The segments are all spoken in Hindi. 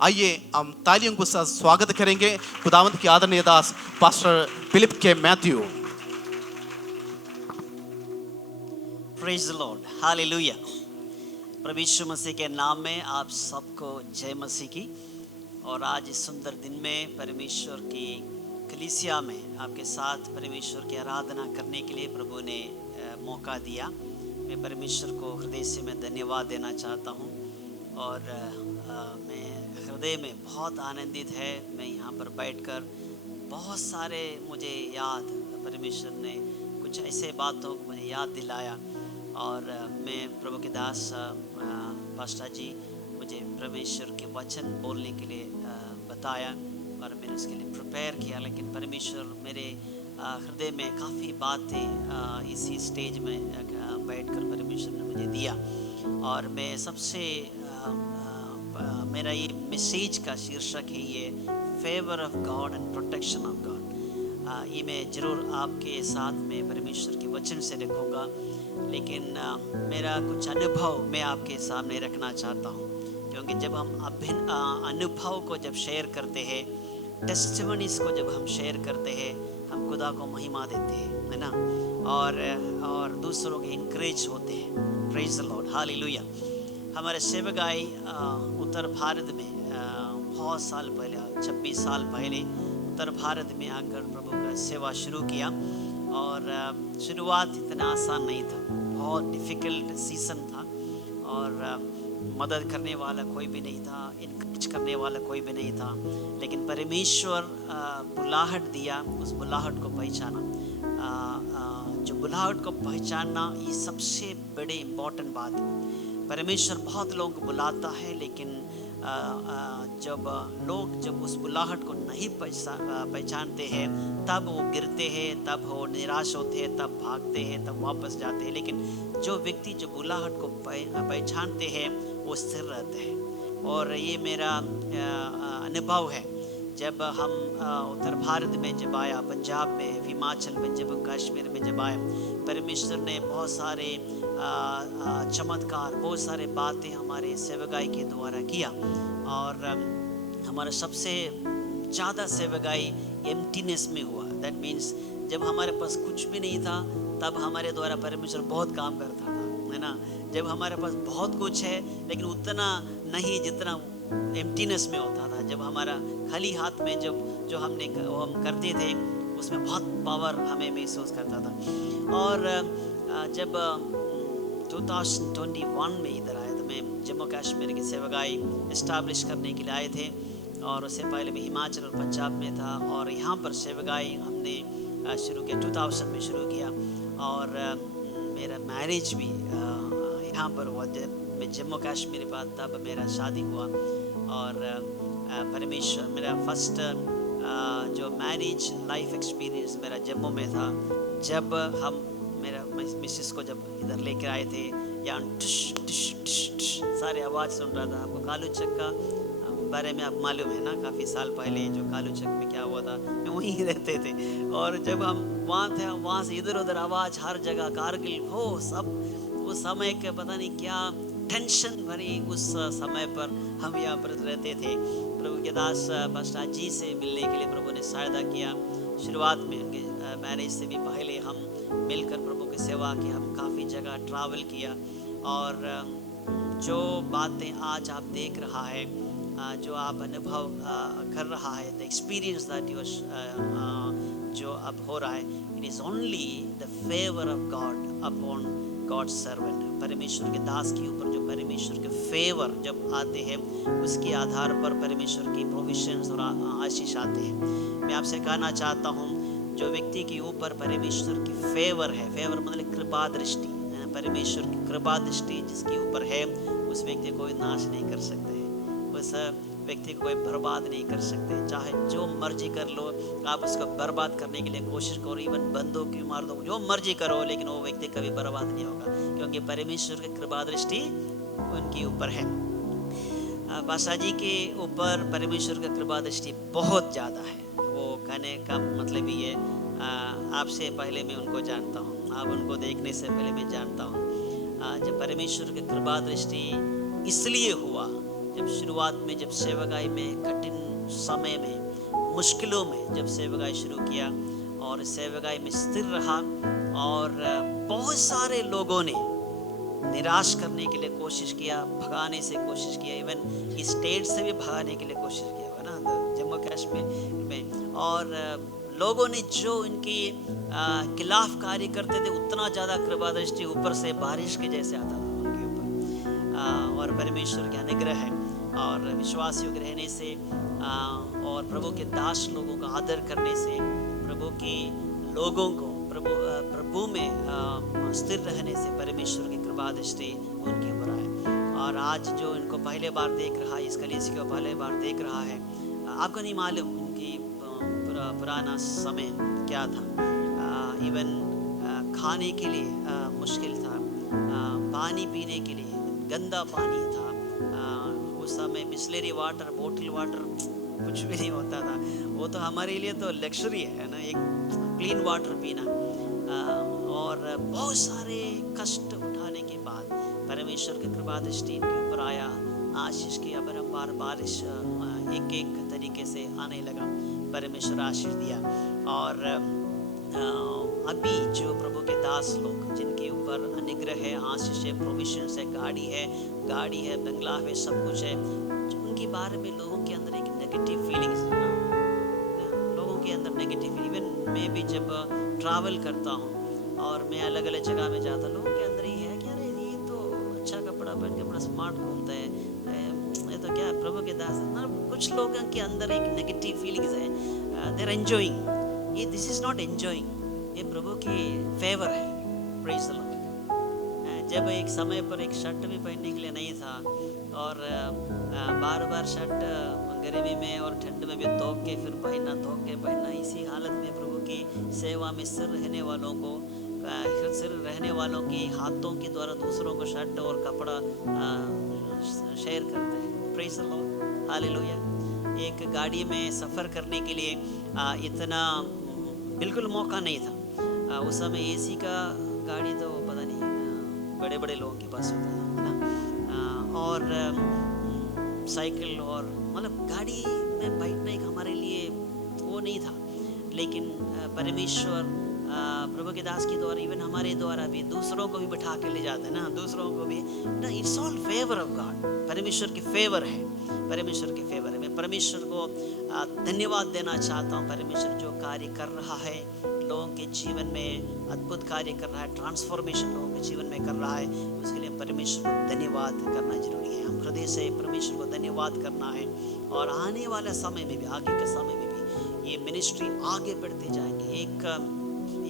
आइए हम तालियों के साथ स्वागत करेंगे खुदावंद के आदरणीय दास pastor Philip K Matthew. Praise the Lord, hallelujah. प्रभु यीशु मसीह के नाम में आप सबको जय मसीह की। और आज इस सुंदर दिन में परमेश्वर की कलीसिया में आपके साथ परमेश्वर की आराधना करने के लिए प्रभु ने मौका दिया। मैं परमेश्वर को हृदय से मैं धन्यवाद देना चाहता हूँ। और मैं हृदय में बहुत आनंदित है। मैं यहाँ पर बैठकर बहुत सारे मुझे याद परमेश्वर ने कुछ ऐसे बातों को मुझे याद दिलाया। और मैं प्रभु के दास पास्टर जी मुझे परमेश्वर के वचन बोलने के लिए बताया और मैंने उसके लिए प्रिपेयर किया। लेकिन परमेश्वर मेरे हृदय में काफ़ी बातें इसी स्टेज में बैठकर परमेश्वर ने मुझे दिया। और मैं सबसे मेरा ये मैसेज का शीर्षक है ये favour of God and protection of God. ये मैं ज़रूर आपके साथ में परमेश्वर के वचन से रखूँगा। लेकिन मेरा कुछ अनुभव मैं आपके सामने रखना चाहता हूँ, क्योंकि जब हम अनुभव को जब शेयर करते हैं, टेस्टिमनीज को जब हम शेयर करते हैं, हम खुदा को महिमा देते हैं, है ना। और दूसरों के इंकरेज होते हैं। Praise the Lord, hallelujah. हमारे सेवकाई उत्तर भारत में बहुत साल पहले 26 साल पहले उत्तर भारत में आकर प्रभु का सेवा शुरू किया। और शुरुआत इतना आसान नहीं था, बहुत डिफ़िकल्ट सीज़न था। और मदद करने वाला कोई भी नहीं था, इनकरेज करने वाला कोई भी नहीं था। लेकिन परमेश्वर बुलाहट दिया, उस बुलाहट को पहचाना। जो बुलाहट को पहचानना ये सबसे बड़े इम्पोर्टेंट बात है। परमेश्वर बहुत लोगों को बुलाता है, लेकिन जब लोग उस बुलाहट को नहीं पहचानते हैं, तब वो गिरते हैं, तब वो निराश होते हैं, तब भागते हैं, तब वापस जाते हैं। लेकिन जो व्यक्ति जो बुलाहट को पहचानते हैं वो स्थिर रहते हैं। और ये मेरा अनुभव है। जब हम उत्तर भारत में जब आया, पंजाब में, हिमाचल में, जम्मू कश्मीर में जब आए, परमेश्वर ने बहुत सारे चमत्कार, बहुत सारे बातें हमारे सेवकाई के द्वारा किया। और हमारा सबसे ज़्यादा सेवकाई एम्प्टीनेस में हुआ। दैट मीन्स जब हमारे पास कुछ भी नहीं था, तब हमारे द्वारा परमेश्वर बहुत काम करता था, है ना। जब हमारे पास बहुत कुछ है, लेकिन उतना नहीं जितना एम्प्टीनेस में होता था। जब हमारा खाली हाथ में जो हम करते थे, उसमें बहुत पावर हमें महसूस करता था। और जब 2021 में इधर आया, तो मैं जम्मू कश्मीर की सेवकाई इस्टाब्लिश करने के लिए आए थे। और उससे पहले मैं हिमाचल और पंजाब में था। और यहाँ पर सेवकाई हमने शुरू किया, 2000 में शुरू किया। और मेरा मैरिज भी यहाँ पर हुआ। जब मैं जम्मू कश्मीर पर, तब मेरा शादी हुआ। और परमेश्वर, मेरा फर्स्ट जो मैरिज लाइफ एक्सपीरियंस मेरा जम्मू में था। जब हम मेरा मिसेस को जब इधर लेकर आए थे, यहाँ टुश टुश टुश टुश सारे आवाज़ सुन रहा था। आपको कालू चक का बारे में आप मालूम है ना, काफ़ी साल पहले जो कालू चक में क्या हुआ था, मैं वहीं रहते थे। और जब हम वहाँ थे, वहाँ से इधर उधर आवाज़ हर जगह, कारगिल हो सब। उस समय के पता नहीं क्या टेंशन भरी उस समय पर हम यहाँ पर रहते थे। प्रभु के दास पास्टर जी से मिलने के लिए प्रभु ने सहायता किया। शुरुआत में उनके मैरिज से भी पहले हम मिलकर प्रभु की सेवा की, हम काफ़ी जगह ट्रैवल किया। और जो बातें आज आप देख रहा है, जो आप अनुभव कर रहा है, द एक्सपीरियंस दैट यू जो अब हो रहा है, it is only the favour of God upon God servant. परमेश्वर के दास के ऊपर जो परमेश्वर के फेवर जब आते हैं, उसके आधार पर परमेश्वर की प्रोविजन्स और आशीष आते हैं। मैं आपसे कहना चाहता हूँ, जो व्यक्ति के ऊपर परमेश्वर की फेवर है, फेवर मतलब कृपा दृष्टि, परमेश्वर की कृपा दृष्टि जिसके ऊपर है, उस व्यक्ति को कोई नाश नहीं कर सकते हैं, उस व्यक्ति को कोई बर्बाद नहीं कर सकते। चाहे जो मर्जी कर लो, आप उसको बर्बाद करने के लिए कोशिश करो, इवन बंदों की मार दो, जो मर्जी करो, लेकिन वो व्यक्ति कभी बर्बाद नहीं होगा, क्योंकि परमेश्वर की कृपा दृष्टि उनके ऊपर है। पास्टर जी के ऊपर परमेश्वर का कृपा दृष्टि बहुत ज़्यादा है। वो कहने का मतलब ये है, आपसे पहले मैं उनको जानता हूँ, आप उनको देखने से पहले मैं जानता हूँ। जब परमेश्वर की कृपा दृष्टि इसलिए हुआ जब शुरुआत में जब सेवकाई में कठिन समय में मुश्किलों में जब सेवकाई शुरू किया और सेवकाई में स्थिर रहा और बहुत सारे लोगों ने निराश करने के लिए कोशिश किया, भगाने से कोशिश किया, इवन इस स्टेट से भी भगाने के लिए कोशिश किया हुआ ना, तो जम्मू कश्मीर में। और लोगों ने जो इनकी खिलाफ कार्य करते थे उतना ज़्यादा कृपा दृष्टि ऊपर से बारिश के जैसे आता था उनके ऊपर। और परमेश्वर के अनुग्रह है और विश्वास योग्य रहने से और प्रभु के दास लोगों का आदर करने से, प्रभु के लोगों को प्रभु में स्थिर रहने से परमेश्वर की कृपा दृष्टि उनके ऊपर आए। और आज जो इनको पहले बार देख रहा है, इस कलीसिया को पहले बार देख रहा है, आपको नहीं मालूम उनकी पुराना समय क्या था। इवन खाने के लिए मुश्किल था, पानी पीने के लिए गंदा पानी था। उस समय बिस्लरी वाटर, बोतल वाटर कुछ भी नहीं होता था। वो तो हमारे लिए तो लग्जरी है ना, एक क्लीन वाटर पीना। और बहुत सारे कष्ट उठाने के बाद परमेश्वर की कृपा दृष्टि इनके ऊपर आया, आशीष की अपरंपार बारिश एक एक तरीके से आने लगा, परमेश्वर आशीष दिया। और अभी जो प्रभु के दास लोग जिनके ऊपर अनुग्रह है, आशीष है, प्रोविजन है, गाड़ी है, बंगला है, सब कुछ है, उनके बारे में लोगों के अंदर एक नेगेटिव फीलिंग्स है ना, लोगों के अंदर नेगेटिव। इवन मैं भी जब ट्रैवल करता हूँ और मैं अलग अलग जगह में जाता, लोगों के अंदर ये है कि अरे ये तो अच्छा कपड़ा पहन के बड़ा स्मार्ट घूमता है, ये तो क्या प्रभु के दास है ना। कुछ लोगों के अंदर एक नेगेटिव फीलिंग्स है, दे आर एंजॉइंग, ये दिस इज नॉट एंजॉइंग, ये प्रभु की फेवर है। Praise the Lord. जब एक समय पर एक शर्ट भी पहनने के लिए नहीं था और बार बार शर्ट गर्मी में और ठंड में भी धोक के फिर पहनना, इसी हालत में प्रभु की सेवा में सिर रहने वालों की हाथों के द्वारा दूसरों को शर्ट और कपड़ा शेयर करते हैं। Praise the Lord, hallelujah. एक गाड़ी में सफ़र करने के लिए इतना बिल्कुल मौका नहीं था। उस समय एसी का गाड़ी तो पता नहीं बड़े बड़े लोगों के पास होता था ना, और साइकिल और मतलब गाड़ी में बैठना एक हमारे लिए वो नहीं था। लेकिन परमेश्वर प्रभु के दास के द्वारा, इवन हमारे द्वारा भी दूसरों को भी बैठा के ले जाते हैं ना, दूसरों को भी ना, it's all favour of God. परमेश्वर की फेवर है, परमेश्वर की फेवर है। मैं परमेश्वर को धन्यवाद देना चाहता हूँ। परमेश्वर जो कार्य कर रहा है लोगों के जीवन में, अद्भुत कार्य कर रहा है, ट्रांसफॉर्मेशन लोगों के जीवन में कर रहा है, उसके लिए परमेश्वर को धन्यवाद करना जरूरी है। हम हृदय से परमेश्वर को धन्यवाद करना है। और आने वाले समय में भी, आगे के समय में भी ये मिनिस्ट्री आगे बढ़ते जाएंगे।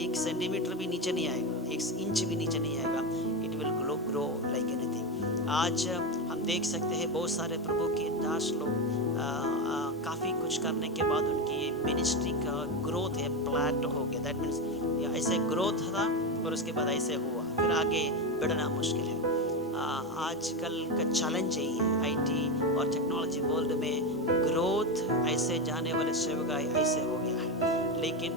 एक सेंटीमीटर भी नीचे नहीं आएगा, 1 इंच भी नीचे नहीं आएगा। It will grow like anything. आज हम देख सकते हैं बहुत सारे प्रभु के दास लोग काफ़ी कुछ करने के बाद उनकी मिनिस्ट्री का ग्रोथ है प्लाट हो गया। दैट मीन्स ऐसे ग्रोथ था और उसके बाद ऐसे हुआ, फिर आगे बढ़ना मुश्किल है। आजकल का चैलेंज यही है, आईटी और टेक्नोलॉजी वर्ल्ड में ग्रोथ ऐसे जाने वाले सेवकाई ऐसे हो गया है। लेकिन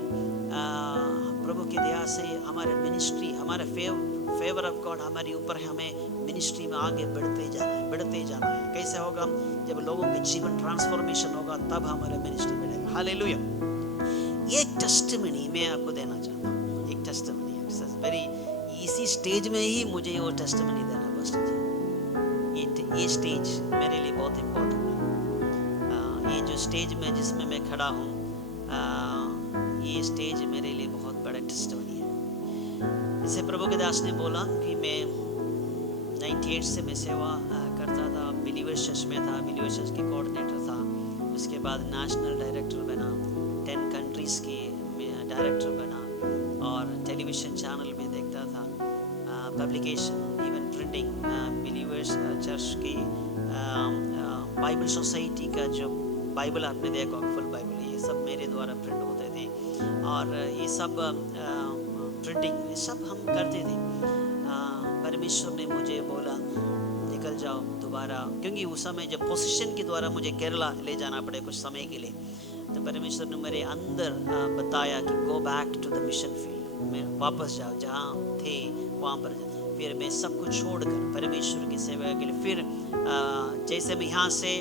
प्रभु की दया से हमारे मिनिस्ट्री, हमारे फेवर ऑफ गॉड हमारे ऊपर है, हमें मिनिस्ट्री में आगे बढ़ते जाना है। कैसे होगा? जब लोगों के जीवन ट्रांसफॉर्मेशन होगा तब हमारे मिनिस्ट्री बढ़ेगा। हालेलुया। ये एक टेस्टिमनी मैं आपको देना चाहता हूँ, एक टेस्टिमनी वेरी इसी स्टेज में ही मुझे वो टेस्टिमनी देना पास्टर जी। ये स्टेज मेरे लिए बहुत इम्पोर्टेंट है। ये जो स्टेज में जिसमें मैं खड़ा हूँ, ये स्टेज मेरे लिए बहुत बड़ा टेस्टिमनी है। जैसे प्रभु के दास ने बोला कि मैं 98 से मैं सेवा करता था, बिलीवर्स चर्च में था, बिलीवर्स चर्च के कोऑर्डिनेटर था। उसके बाद नेशनल डायरेक्टर बना, 10 कंट्रीज़ के डायरेक्टर बना और टेलीविज़न चैनल में देखता था, publication, even printing, believers church की बाइबल सोसाइटी का जो बाइबल आपने देखा, फुल बाइबल, ये सब मेरे द्वारा प्रिंट होते थे। और ये सब प्रिंटिंग सब हम करते थे। परमेश्वर ने मुझे बोला निकल जाओ दोबारा, क्योंकि उस समय जब पोजीशन के द्वारा मुझे केरला ले जाना पड़े कुछ समय के लिए, तो परमेश्वर ने मेरे अंदर बताया कि go back to the mission field, मैं वापस जाओ, जहाँ थे वहाँ पर जाओ। फिर मैं सब कुछ छोड़कर परमेश्वर की सेवा के लिए फिर जैसे मैं यहाँ से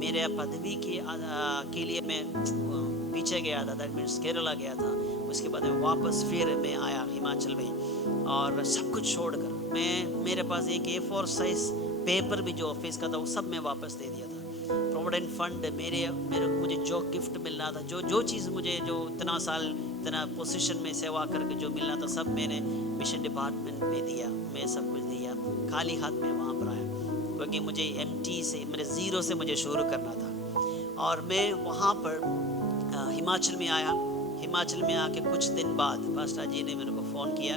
मेरे पदवी के लिए मैं पीछे गया था, दैट मीन्स केरला गया था, उसके बाद में वापस फिर मैं आया हिमाचल में और सब कुछ छोड़कर मेरे पास एक A4 साइज पेपर भी जो ऑफिस का था वो सब मैं वापस दे दिया था। प्रोविडेंट फंड मेरे मुझे जो गिफ्ट मिलना था, जो चीज़ मुझे जो इतना साल इतना पोजीशन में सेवा करके जो मिलना था सब मैंने मिशन डिपार्टमेंट में दिया, मैं सब कुछ दिया, खाली हाथ में वहाँ पर आया क्योंकि मुझे एम्प्टी से मेरे ज़ीरो से मुझे शुरू करना था। और मैं वहाँ पर हिमाचल में आया। हिमाचल में आके कुछ दिन बाद पास्टर जी ने मेरे को फ़ोन किया,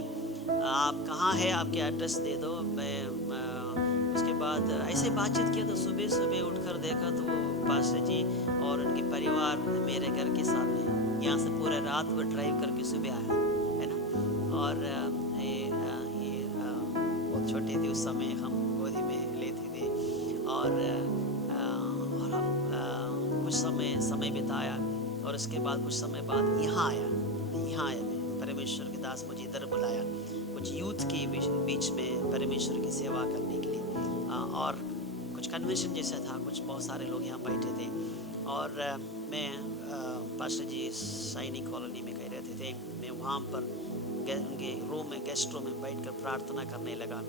आप कहाँ हैं, आपके एड्रेस दे दो। मैं उसके बाद ऐसे बातचीत किया तो सुबह सुबह उठकर देखा तो पास्टर जी और उनके परिवार मेरे घर के सामने, यहाँ से पूरे रात भर ड्राइव करके सुबह आया है ना। और ये बहुत छोटे थे उस समय, हम गोदी में लेते थे और हम कुछ समय बिताया और उसके बाद कुछ समय बाद यहाँ आया मैं, परमेश्वर के दास मुझे इधर बुलाया कुछ यूथ के बीच में परमेश्वर की सेवा करने के लिए, और कुछ कन्वेंशन जैसा था, कुछ बहुत सारे लोग यहाँ बैठे थे और मैं पास्टर जी सैनिक कॉलोनी में कह रहते थे, मैं वहाँ पर उनके रूम में गेस्ट रूम में बैठकर प्रार्थना करने लगा।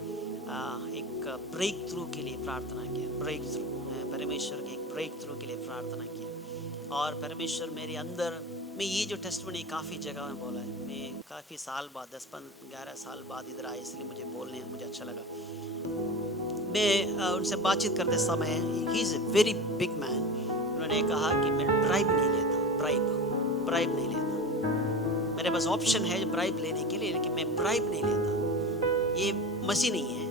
एक ब्रेक थ्रू के लिए प्रार्थना किया, ब्रेक थ्रू, परमेश्वर के एक ब्रेक थ्रू के लिए प्रार्थना किया। और परमेश्वर मेरे अंदर, मैं ये जो टेस्टमनी काफ़ी जगह में बोला है, मैं काफ़ी साल बाद 10-11 साल बाद इधर आया, इसलिए मुझे बोलने मुझे अच्छा लगा। मैं उनसे बातचीत करते समय, he is a very big man, उन्होंने कहा कि मैं ब्राइब नहीं लेता, ब्राइब नहीं लेता, मेरे पास ऑप्शन है ब्राइब लेने के लिए, लेकिन मैं ब्राइब नहीं लेता, ये मसीह नहीं है,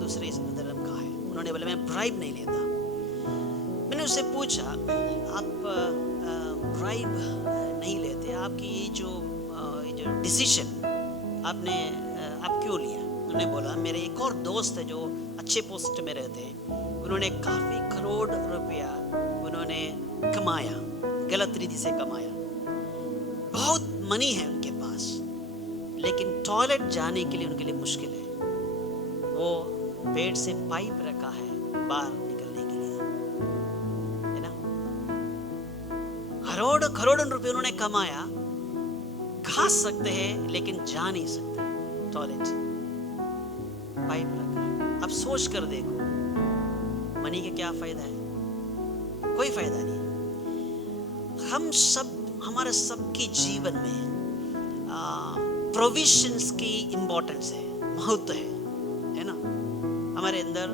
दूसरे धर्म का है। उन्होंने बोला मैं ब्राइब नहीं लेता। मैंने उससे पूछा आप ब्राइब नहीं लेते, आपकी ये जो डिसीजन आप क्यों लिया? उन्होंने बोला मेरे एक और दोस्त है जो अच्छे पोस्ट में रहते हैं, उन्होंने काफ़ी करोड़ रुपया उन्होंने कमाया, गलत रीति से कमाया, बहुत मनी है उनके पास, लेकिन टॉयलेट जाने के लिए उनके लिए मुश्किल है, वो पेट से पाइप रखा है बाहर निकलने के लिए, है ना। करोड़ों रुपए उन्होंने कमाया, खा सकते हैं लेकिन जा नहीं सकते, टॉयलेट पाइप रखा है। अब सोच कर देखो मनी का क्या फायदा है? कोई फायदा नहीं। हम सब, हमारे सबके जीवन में प्रोविजंस की इम्पोर्टेंस है, महत्व है ना। हमारे अंदर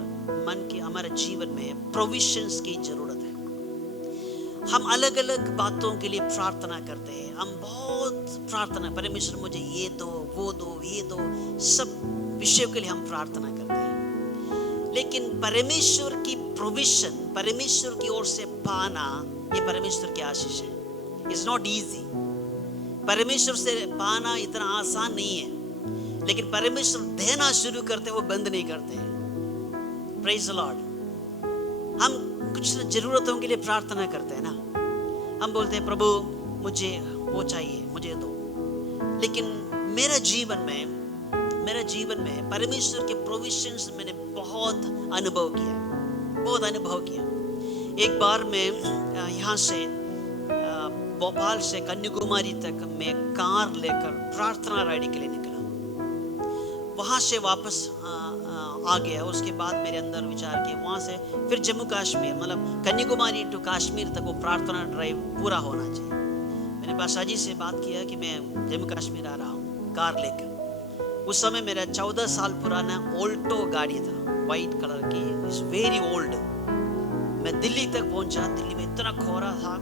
मन की, हमारे जीवन में प्रोविजंस की जरूरत है। हम अलग अलग बातों के लिए प्रार्थना करते हैं, हम बहुत प्रार्थना, परमेश्वर मुझे ये दो, वो दो, ये दो, सब विषयों के लिए हम प्रार्थना करते हैं, लेकिन परमेश्वर की प्रोविजन, परमेश्वर की ओर से पाना, ये परमेश्वर की आशीष है। इट्स नॉट इजी, परमेश्वर से पाना इतना आसान नहीं है, लेकिन परमेश्वर देना शुरू करते वो बंद नहीं करते। Praise the Lord. हम कुछ जरूरतों के लिए प्रार्थना करते हैं ना, हम बोलते हैं प्रभु मुझे वो चाहिए, मुझे दो, लेकिन मेरे जीवन में परमेश्वर के प्रोविजंस मैंने बहुत अनुभव किया। एक बार मैं यहाँ से भोपाल से कन्याकुमारी तक मैं कार लेकर प्रार्थना रैली के लिए निकला, वहाँ से वापस आ गया। उसके बाद मेरे अंदर विचार किया, वहाँ से फिर जम्मू कश्मीर, मतलब कन्याकुमारी टू कश्मीर तक वो प्रार्थना ड्राइव पूरा होना चाहिए। मैंने पास्टर जी से बात किया कि मैं जम्मू कश्मीर आ रहा हूँ कार लेकर। उस समय मेरा 14 साल पुराना ऑल्टो गाड़ी था, वाइट कलर की, इट्स वेरी ओल्ड। मैं दिल्ली तक पहुँचा, दिल्ली में इतना कोहरा था।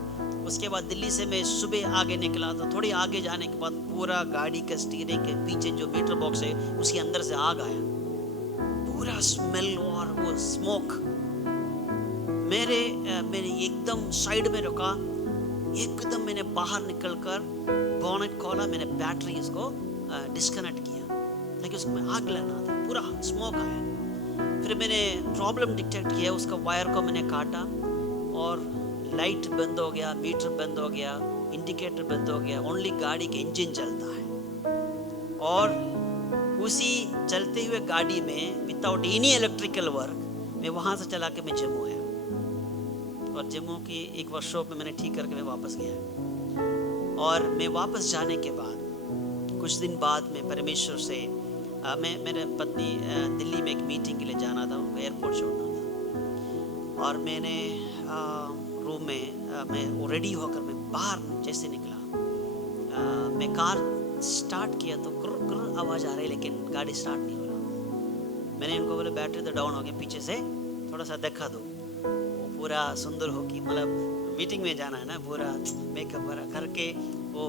उसके बाद दिल्ली से मैं सुबह आगे निकला, तो थोड़ी आगे जाने के बाद पूरा गाड़ी के स्टीयरिंग के पीछे जो मीटर बॉक्स है उसके अंदर से आग आया, पूरा स्मेल और वो स्मोक। मेरे एकदम साइड में रुका, एकदम मैंने बाहर निकलकर बोनेट खोला, मैंने बैटरी इसको डिस्कनेक्ट किया, लेकिन उसमें आग लगा था, पूरा स्मोक आया। फिर मैंने प्रॉब्लम डिटेक्ट किया, उसका वायर को मैंने काटा और लाइट बंद हो गया, मीटर बंद हो गया, इंडिकेटर बंद हो गया, ओनली गाड़ी के इंजन चलता है। और उसी चलते हुए गाड़ी में विदाउट एनी इलेक्ट्रिकल वर्क मैं वहाँ से चला के मैं जम्मू आया, और जम्मू की एक वर्कशॉप में मैंने ठीक करके मैं वापस गया। और मैं वापस जाने के बाद कुछ दिन बाद में परमेश्वर से मेरे पत्नी दिल्ली में एक मीटिंग के लिए जाना था, उनको एयरपोर्ट छोड़ना था, और मैंने रूम में मैं रेडी होकर मैं बाहर जैसे निकला, मैं कार स्टार्ट किया तो कुर कुर आवाज़ आ रही, लेकिन गाड़ी स्टार्ट नहीं हो रहा। मैंने इनको बोला बैटरी तो डाउन हो गया, पीछे से थोड़ा सा देखा दो। वो पूरा सुंदर हो कि मतलब मीटिंग में जाना है ना, पूरा मेकअप वगैरह करके वो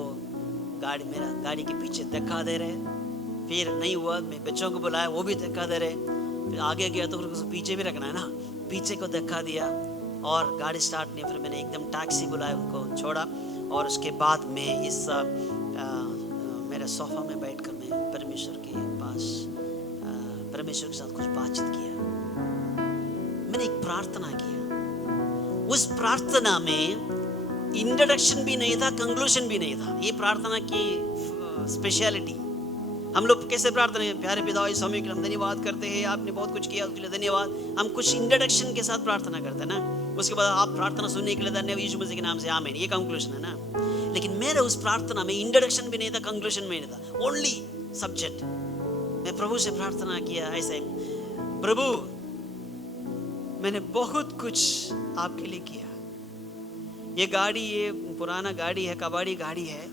मेरा गाड़ी के पीछे देखा दे रहे। फिर नहीं हुआ, मैं बच्चों को बुलाया, वो भी देखा दे रहे। फिर आगे गया तो उसको पीछे भी रखना है ना, पीछे को देखा दिया और गाड़ी स्टार्ट नहीं। फिर मैंने एकदम टैक्सी बुलाया, उनको छोड़ा, और उसके बाद मैं इस मेरे सोफा में बैठकर मैं परमेश्वर के पास परमेश्वर के साथ कुछ बातचीत किया। मैंने एक प्रार्थना किया। उस प्रार्थना में इंट्रोडक्शन भी नहीं था, कंक्लूजन भी नहीं था। ये प्रार्थना की स्पेशलिटी। हम लोग कैसे प्रार्थना है, प्यारे पिता इस समय के लिए हम धन्यवाद करते हैं, आपने बहुत कुछ किया उसके लिए धन्यवाद। हम कुछ इंट्रोडक्शन के साथ प्रार्थना करते हैं ना, उसके बाद आप प्रार्थना सुनने के लिए धन्यवाद यीशु मसीह के नाम से आमीन, ये कंक्लूजन है ना। लेकिन मेरे उस प्रार्थना में इंट्रोडक्शन भी नहीं था, कंक्लूजन भी नहीं था, ओनली सब्जेक्ट। मैं प्रभु से प्रार्थना किया ऐसे, प्रभु मैंने बहुत कुछ आपके लिए किया। ये गाड़ी, ये पुराना गाड़ी है, कबाड़ी गाड़ी है,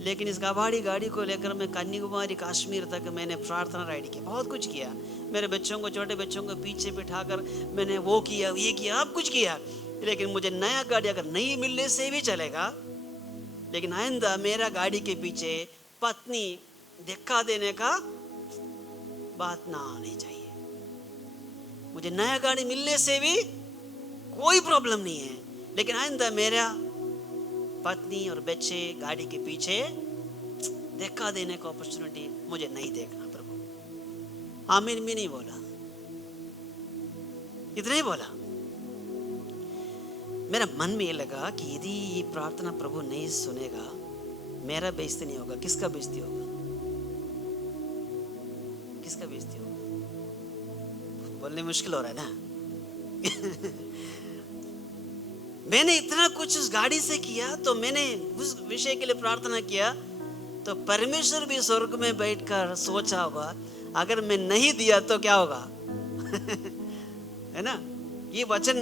लेकिन इस कबाड़ी गाड़ी को लेकर मैं कन्याकुमारी कश्मीर तक मैंने प्रार्थना राइड की, बहुत कुछ किया। मेरे बच्चों को, छोटे बच्चों को पीछे बिठाकर मैंने वो किया, ये किया, अब कुछ किया। लेकिन मुझे नया गाड़ी अगर नहीं मिलने से भी चलेगा, लेकिन आइंदा मेरा गाड़ी के पीछे पत्नी धक्का देने का बात ना आनी चाहिए। मुझे नया गाड़ी मिलने से भी कोई प्रॉब्लम नहीं है, लेकिन आइंदा मेरा पत्नी और बच्चे गाड़ी के पीछे धक्का देने का अपॉर्चुनिटी मुझे नहीं देखना प्रभु। आमीन भी नहीं बोला, इतना ही बोला। मेरा मन में ये लगा कि यदि ये प्रार्थना प्रभु नहीं सुनेगा, मेरा बेइज्जती नहीं होगा, किसका बेइज्जती होगा? किसका बेइज्जती होगा? बोलने मुश्किल हो रहा है ना। मैंने इतना कुछ उस गाड़ी से किया, तो मैंने उस विषय के लिए प्रार्थना किया, तो परमेश्वर भी स्वर्ग में बैठकर सोचा होगा अगर मैं नहीं दिया तो क्या होगा। है ना, ये वचन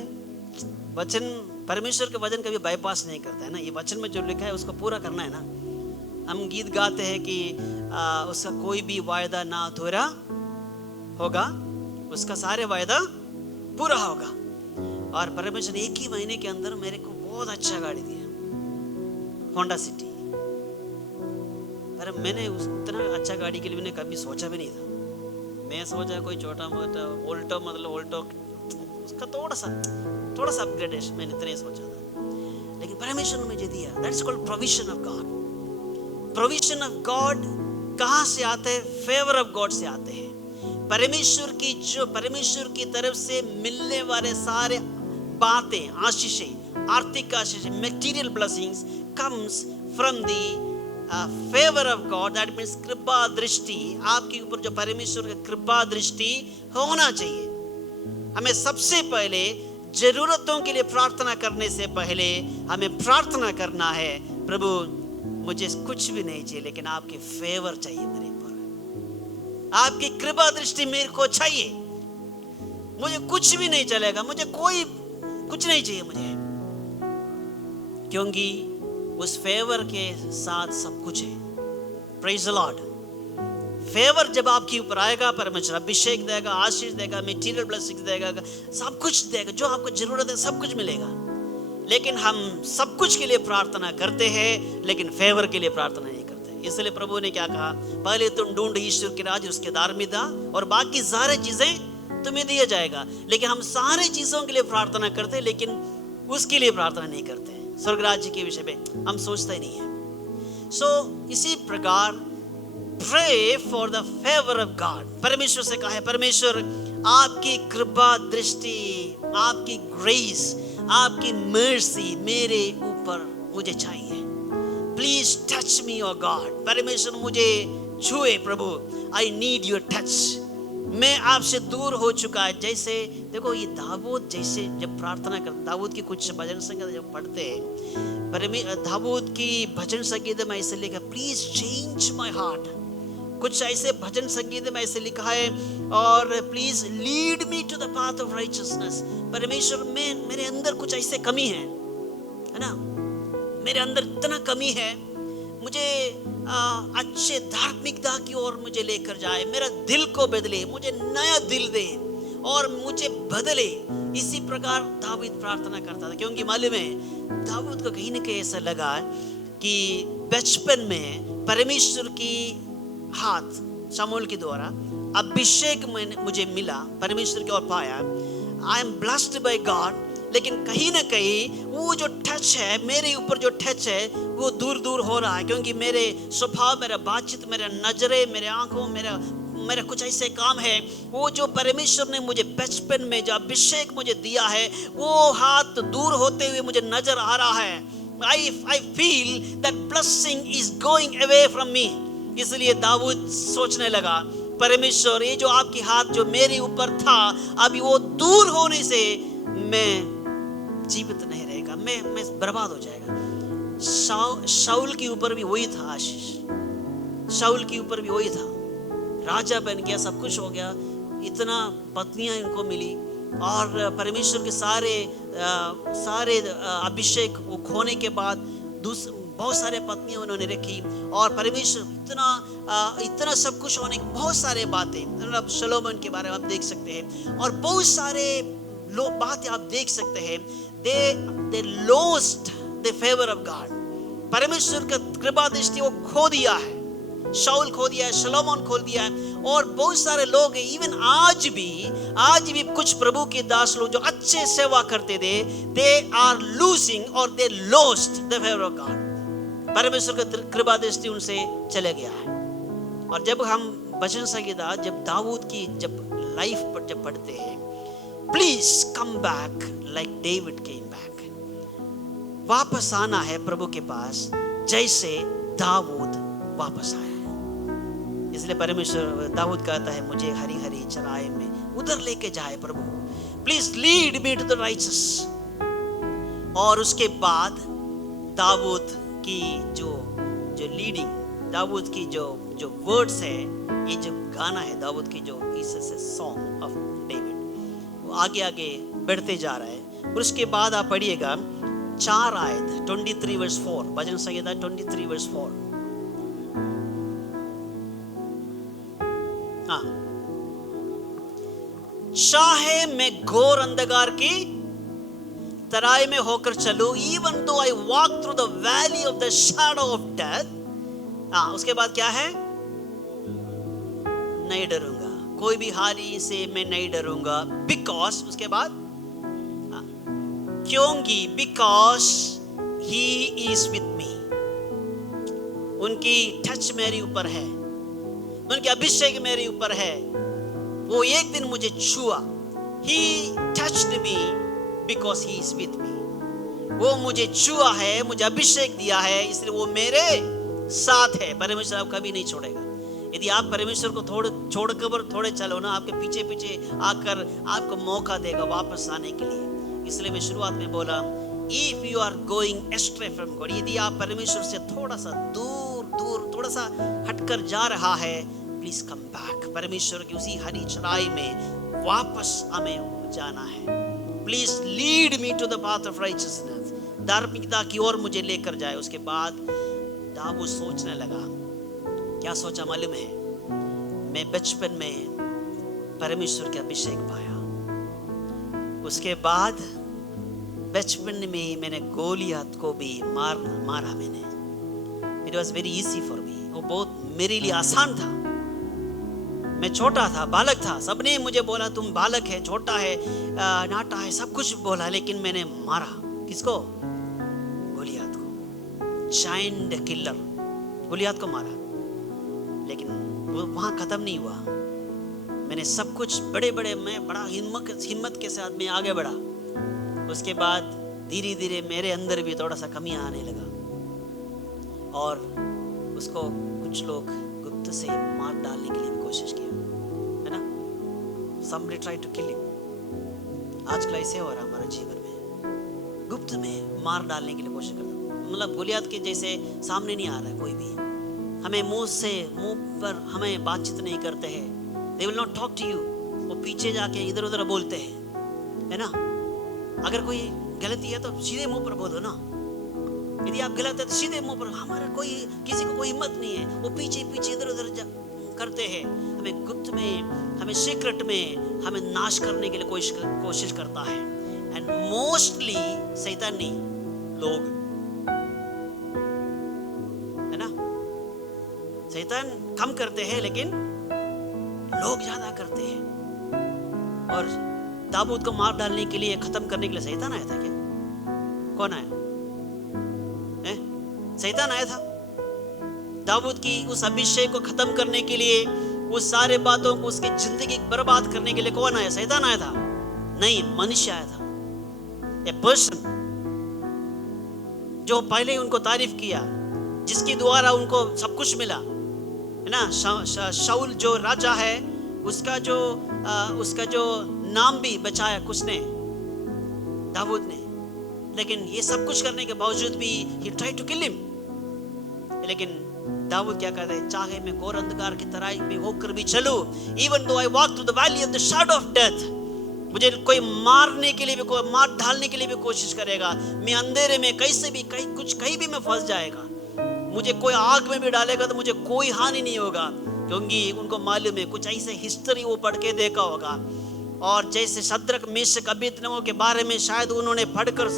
परमेश्वर के वचन कभी बाईपास नहीं करता है ना। ये वचन में जो लिखा है उसको पूरा करना है ना। हम गीत गाते हैं कि उसका कोई भी वायदा ना अधूरा होगा, उसका सारे वायदा पूरा होगा। और परमेश्वर ने एक ही महीने के अंदर मेरे को बहुत अच्छा गाड़ी दिया, होंडा सिटी। पर मैंने उतना अच्छा गाड़ी के लिए मैंने कभी सोचा भी नहीं था। मैं सोचा कोई छोटा मोटा ऑल्टो, मतलब ऑल्टो उसका थोड़ा सा अपग्रेडेशन, मैंने इतना ही सोचा था। लेकिन परमेश्वर ने मुझे दिया। That's called provision of God. Provision of God कहाँ से आते हैं? फेवर ऑफ गॉड से आते हैं। परमेश्वर की तरफ से मिलने वाले सारे बातें, आशीषें, आर्थिक आशीषें, material blessings comes from the favour of God. That means कृपा दृष्टि, आपके ऊपर जो परमेश्वर की कृपा दृष्टि होना चाहिए। हमें सबसे पहले जरूरतों के लिए प्रार्थना करने से पहले हमें प्रार्थना करना है, प्रभु मुझे कुछ भी नहीं चाहिए, लेकिन आपके फेवर चाहिए मेरे ऊपर, आपकी कृपा दृष्टि मेरे को चाहिए। मुझे कुछ भी नहीं चलेगा, मुझे कोई कुछ नहीं चाहिए मुझे, क्योंकि उस फेवर के साथ सब कुछ है। Praise the Lord. फेवर जब आपके ऊपर आएगा, परमेश्वर अभिषेक देगा, आशीष देगा, मटेरियल ब्लेसिंग्स देगा, सब कुछ देगा, जो आपको जरूरत है सब कुछ मिलेगा। लेकिन हम सब कुछ के लिए प्रार्थना करते हैं, लेकिन फेवर के लिए प्रार्थना नहीं करते। इसलिए प्रभु ने क्या कहा? पहले तुम ढूंढ ईश्वर के राज्य, उसके धार्मिकता, और बाकी सारी चीजें तुम्हें दिया जाएगा। लेकिन हम सारी चीजों के लिए प्रार्थना करते हैं, लेकिन उसके लिए प्रार्थना नहीं करते। स्वर्ग राज्य के विषय में हम सोचते ही नहीं है। सो इसी प्रकार Pray for the favor of God। परमेश्वर से कहा है, परमेश्वर आपकी कृपा दृष्टि, आपकी ग्रेस, आपकी मर्सी मेरे ऊपर मुझे चाहिए। Please touch me O God. परमेश्वर मुझे छुए प्रभु, आई नीड योर टच। मैं आपसे दूर हो चुका है। जैसे देखो ये दाऊद जैसे जब प्रार्थना कर, दाऊद की कुछ भजन संगीत जब पढ़ते हैं, दाऊद की भजन संगीत में ऐसे लिखा, प्लीज चेंज माय हार्ट। कुछ ऐसे भजन संगीत में ऐसे लिखा है, और please lead me to the path of righteousness. परमेश्वर में मेरे अंदर कुछ ऐसे कमी है ना, मेरे अंदर इतना कमी है, मुझे अच्छे धार्मिकता की ओर मुझे लेकर जाए, मेरा दिल को बदले, मुझे नया दिल दे और मुझे बदले। इसी प्रकार दाऊद प्रार्थना करता था, क्योंकि मालूम है दाऊद को कहीं ना कहीं ऐसा लगा कि बचपन में परमेश्वर की हाथ शमूएल के द्वारा अभिषेक मुझे मिला, परमेश्वर की ओर पाया, I am blessed by God. लेकिन कहीं ना कहीं वो जो टच है, मेरे ऊपर जो टच है वो दूर दूर हो रहा है, क्योंकि मेरे स्वभाव, मेरा बातचीत, मेरा नजरे, मेरे आंखों, मेरा कुछ ऐसे काम है, वो जो परमेश्वर ने मुझे बचपन में जो अभिषेक मुझे दिया है, वो हाथ दूर होते हुए मुझे नजर आ रहा है। I feel that blessing is going away from me। इसलिए दाऊद सोचने लगा, परमेश्वर ये जो आपकी हाथ जो मेरे ऊपर था, अभी वो दूर होने से मैं जीवित नहीं रहेगा, मैं बर्बाद हो जाएगा। शाऊल के ऊपर भी वही था आशीष, शाऊल के ऊपर भी वही था। राजा बन गया, सब कुछ हो गया, इतना पत्नियां इनको मिली, और परमेश्वर के सारे अभिषेक वो खोने के बाद बहुत सारे पत्नियां उन्होंने रखी, और परमेश्वर इतना सब कुछ होने की बहुत सारे बातें, मतलब शलोमन के बारे में आप देख सकते हैं, और बहुत सारे बातें आप देख सकते हैं। they lost the favor of God। परमेश्वर का कृपा दृष्टि वो खो दिया है, शाऊल खो दिया है, शलोमोन खो दिया है, और बहुत सारे लोग हैं, इवन आज भी कुछ प्रभु के दास लोग जो अच्छे सेवा करते थे, they are losing और they lost the favor of God। परमेश्वर का कृपा दृष्टि उनसे चले गया है। और जब हम वचन संगीत, जब दाऊद की जब लाइफ पर जब पढ़ते हैं, please come back like David came back, वापस आना है प्रभु के पास जैसे दाऊद वापस आया है। इसलिए परमेश्वर दाऊद कहता है, मुझे हरी हरी चराई में उधर लेके जाए प्रभु, please lead me to the righteous. और उसके बाद दाऊद की जो लीडिंग, दाऊद की जो वर्ड्स है, ये जो गाना है दाऊद की जो सॉन्ग ऑफ डेविड, वो आगे आगे बढ़ते जा रहा है। और उसके बाद आप पढ़िएगा 4 आयत 23 वर्स 4, भजन संहिता 23 वर्स 4। हाँ, चाहे मैं घोर अंधकार की तराई में होकर चलूं, even though I walk through the valley of the shadow of death। हाँ, उसके बाद क्या है, नहीं डरूंगा, कोई भी हानि से मैं नहीं डरूंगा, बिकॉज उसके बाद क्योंकि because he is with me. उनकी टच मेरे ऊपर है, उनके अभिषेक मेरे ऊपर है, वो एक दिन मुझे छुआ, ही touched me because he is with me. वो मुझे छुआ है, मुझे अभिषेक दिया है, इसलिए वो मेरे साथ है। परमेश्वर आप कभी नहीं छोड़ेगा। यदि आप परमेश्वर को छोड़कर थोड़े चलो ना, आपके पीछे पीछे आकर आपको मौका देगा वापस आने के लिए। इसलिए मैं शुरुआत में बोला, if you are going astray from God, यदि आप परमेश्वर से थोड़ा सा दूर थोड़ा सा हटकर जा रहा है, प्लीज कम बैक। परमेश्वर की उसी हरी चराई में वापस हमें जाना है। Please lead me to the path of righteousness, धार्मिकता की ओर मुझे लेकर जाए। उसके बाद दाऊद सोचने लगा, क्या सोचा मालूम है, मैं बचपन में परमेश्वर का अभिषेक पाया, उसके बाद बचपन में मैंने गोलियत को भी मारा मैंने। It was very easy for me, वो बहुत मेरे लिए आसान था। मैं छोटा था, बालक था, सबने मुझे बोला तुम बालक है, छोटा है, नाटा है, सब कुछ बोला, लेकिन मैंने मारा किसको, गोलियत को, जायंट किलर गोलियत को मारा। लेकिन वो वहाँ खत्म नहीं हुआ, मैंने सब कुछ बड़े मैं बड़ा हिम्मत के साथ मैं आगे बढ़ा। उसके बाद धीरे धीरे मेरे अंदर भी थोड़ा सा कमी आने लगा, और उसको कुछ लोग गुप्त से मार डालने के लिए भी कोशिश किया, है ना। somebody tried to kill him. आजकल ऐसे हो रहा है हमारा जीवन में, गुप्त में मार डालने के लिए कोशिश करता, मतलब गोलियत के जैसे सामने नहीं आ रहा है कोई भी, हमें मुंह पर हमें बातचीत नहीं करते हैं, they will not talk to you, वो पीछे जाके इधर उधर बोलते हैं, है ना। अगर कोई गलती है तो सीधे मुंह पर बोलो ना, यदि आप गलत है तो सीधे मुंह पर, हमारा कोई किसी को कोई हिम्मत नहीं है, वो पीछे पीछे इधर उधर करते हैं, हमें गुप्त में, हमें सीक्रेट में हमें नाश करने के लिए कोशिश करता है। एंड मोस्टली शैतानी लोग, है ना, शैतान कम करते हैं लेकिन लोग ज्यादा करते हैं। और दाऊद को मार डालने के लिए, खत्म करने के लिए शैतान आया था क्या? कौन आया? शैतान आया था दाऊद की उस अभिषेक को खत्म करने के लिए, उस सारे बातों को, उसकी जिंदगी बर्बाद करने के लिए कौन आया? शैतान आया था? नहीं, मनुष्य आया था, ए पर्सन जो पहले ही उनको तारीफ किया, जिसके द्वारा उनको सब कुछ मिला, है ना। शाऊल जो राजा है, उसका जो नाम भी बचाया किसने? दाऊद ने। लेकिन ये सब कुछ करने के बावजूद भी he tried to kill him, लेकिन दाऊद क्या कहता है? चाहे मैं घोर अंधकार की तराई में होकर भी चलूं, even though I walk through the valley of the shadow of death, मुझे कोई मारने के लिए भी, कोई मार डालने के लिए भी कोशिश करेगा, मैं अंधेरे में कैसे भी कहीं भी मैं फंस जाएगा, मुझे कोई आग में भी डालेगा तो मुझे कोई हानि नहीं होगा, क्योंकि उनको मालूम है, कुछ ऐसे हिस्ट्री वो पढ़ के देखा होगा। और जैसे शद्रक मेशक अबेदनगो के बारे में शायद उन्होंने पढ़कर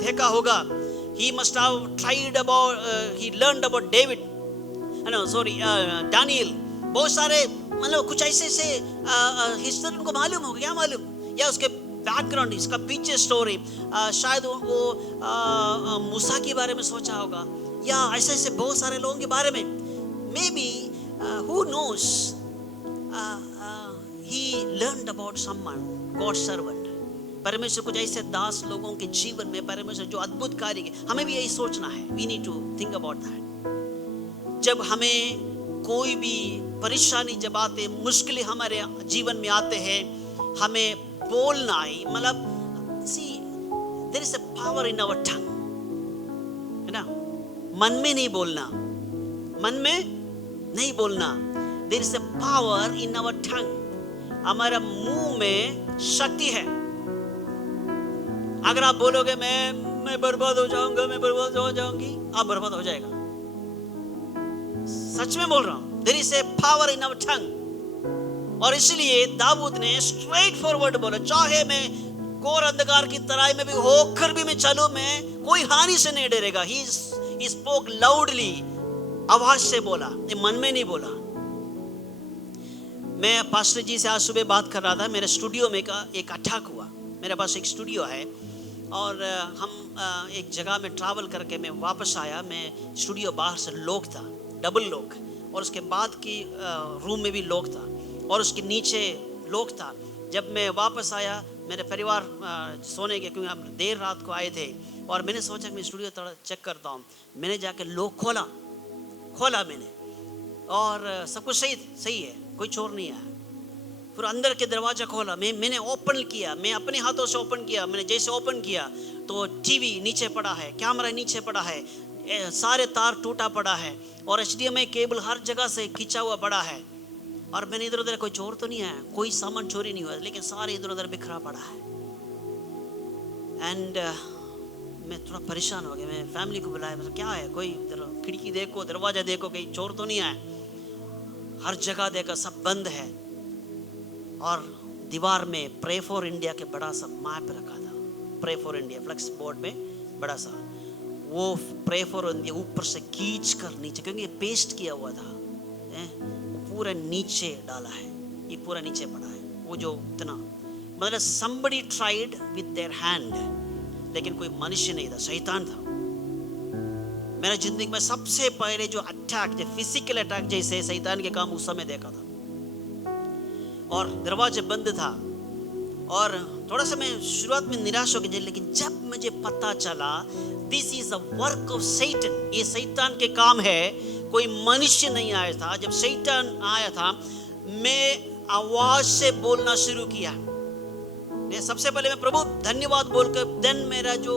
देखा होगा, he must have tried about he learned about David, Daniel, बहुत सारे, मतलब कुछ ऐसे हिस्ट्री उनको मालूम होगा, क्या मालूम, या उसके बैकग्राउंड, इसका पीछे स्टोरी, शायद वो मूसा के बारे में सोचा होगा, या ऐसे बहुत सारे लोगों के बारे में, may be who knows, he learned about someone, God's servant, परमेश्वर कुछ ऐसे दास लोगों के जीवन में परमेश्वर जो अद्भुत कार्य किए, हमें भी यही सोचना है, we need to think about that। जब हमें कोई भी परेशानी जब आते, मुश्किलें हमारे जीवन में आते हैं, हमें बोलना ही, मतलब see there is a power in our tongue, है ना। मन में नहीं बोलना, मन में नहीं बोलना, there is a power in our tongue, हमारा मुंह में शक्ति है। अगर आप बोलोगे मैं बर्बाद हो जाऊंगा, मैं बर्बाद हो जाऊंगी, आप बर्बाद हो जाएगा, सच में बोल रहा हूं। There is a power in our tongue, और इसलिए दाऊद ने स्ट्रेट फॉरवर्ड बोला, चाहे मैं घोर अंधकार की तराई में भी होकर भी मैं चलूं, मैं कोई हानि से नहीं डरेगा। He spoke loudly, आवाज से बोला, ये मन में नहीं बोला। मैं पास्टर जी से आज सुबह बात कर रहा था, मेरे स्टूडियो में एक अटैक हुआ। मेरे पास एक स्टूडियो है और हम एक जगह में ट्रैवल करके मैं वापस आया, मैं स्टूडियो बाहर से लॉक था, डबल लॉक, और उसके बाद की रूम में भी लॉक था और उसके नीचे लॉक था। जब मैं वापस आया, मेरे परिवार सोने के, क्योंकि हम देर रात को आए थे, और मैंने सोचा कि मैं स्टूडियो थोड़ा चेक करता हूँ। मैंने जाके लॉक खोला मैंने, और सब कुछ सही है, कोई चोर नहीं आया। फिर अंदर के दरवाजा खोला, मैंने ओपन किया, मैं अपने हाथों से ओपन किया। मैंने जैसे ओपन किया तो टीवी नीचे पड़ा है, कैमरा नीचे पड़ा है, सारे तार टूटा पड़ा है, और HDMI केबल हर जगह से खींचा हुआ पड़ा है। और मैंने इधर उधर, कोई चोर तो नहीं आया, कोई सामान चोरी नहीं हुआ, लेकिन सारे इधर उधर बिखरा पड़ा है। एंड मैं थोड़ा परेशान हो गया। मैं फैमिली को बुलाया, मतलब क्या है, कोई खिड़की देखो, दरवाजा देखो, कहीं चोर तो नहीं आया। हर जगह देखा, सब बंद है। और दीवार में प्रे फॉर इंडिया के बड़ा सा मैप रखा था, pray for India flex board में बड़ा सा, वो प्रे फॉर इंडिया ऊपर से खींच कर नीचे, क्योंकि ये पेस्ट किया हुआ था, पूरा नीचे डाला है, ये पूरा नीचे पड़ा है। वो जो इतना, मतलब somebody tried with their hand, लेकिन कोई मनुष्य नहीं था, शैतान था। मेरा जिंदगी में सबसे पहले जो अटैक, जो फिजिकल अटैक जैसे शैतान के काम उस समय देखा था। और दरवाजे बंद था, और थोड़ा सा मैं शुरुआत में निराश हो गया, लेकिन जब मुझे पता चला this is a work of Satan, ये शैतान के काम है। कोई मनुष्य नहीं आया था। जब शैतान आया था, मैं आवाज से बोलना शुरू किया। सबसे पहले मैं प्रभु धन्यवाद बोलकर, देन मेरा जो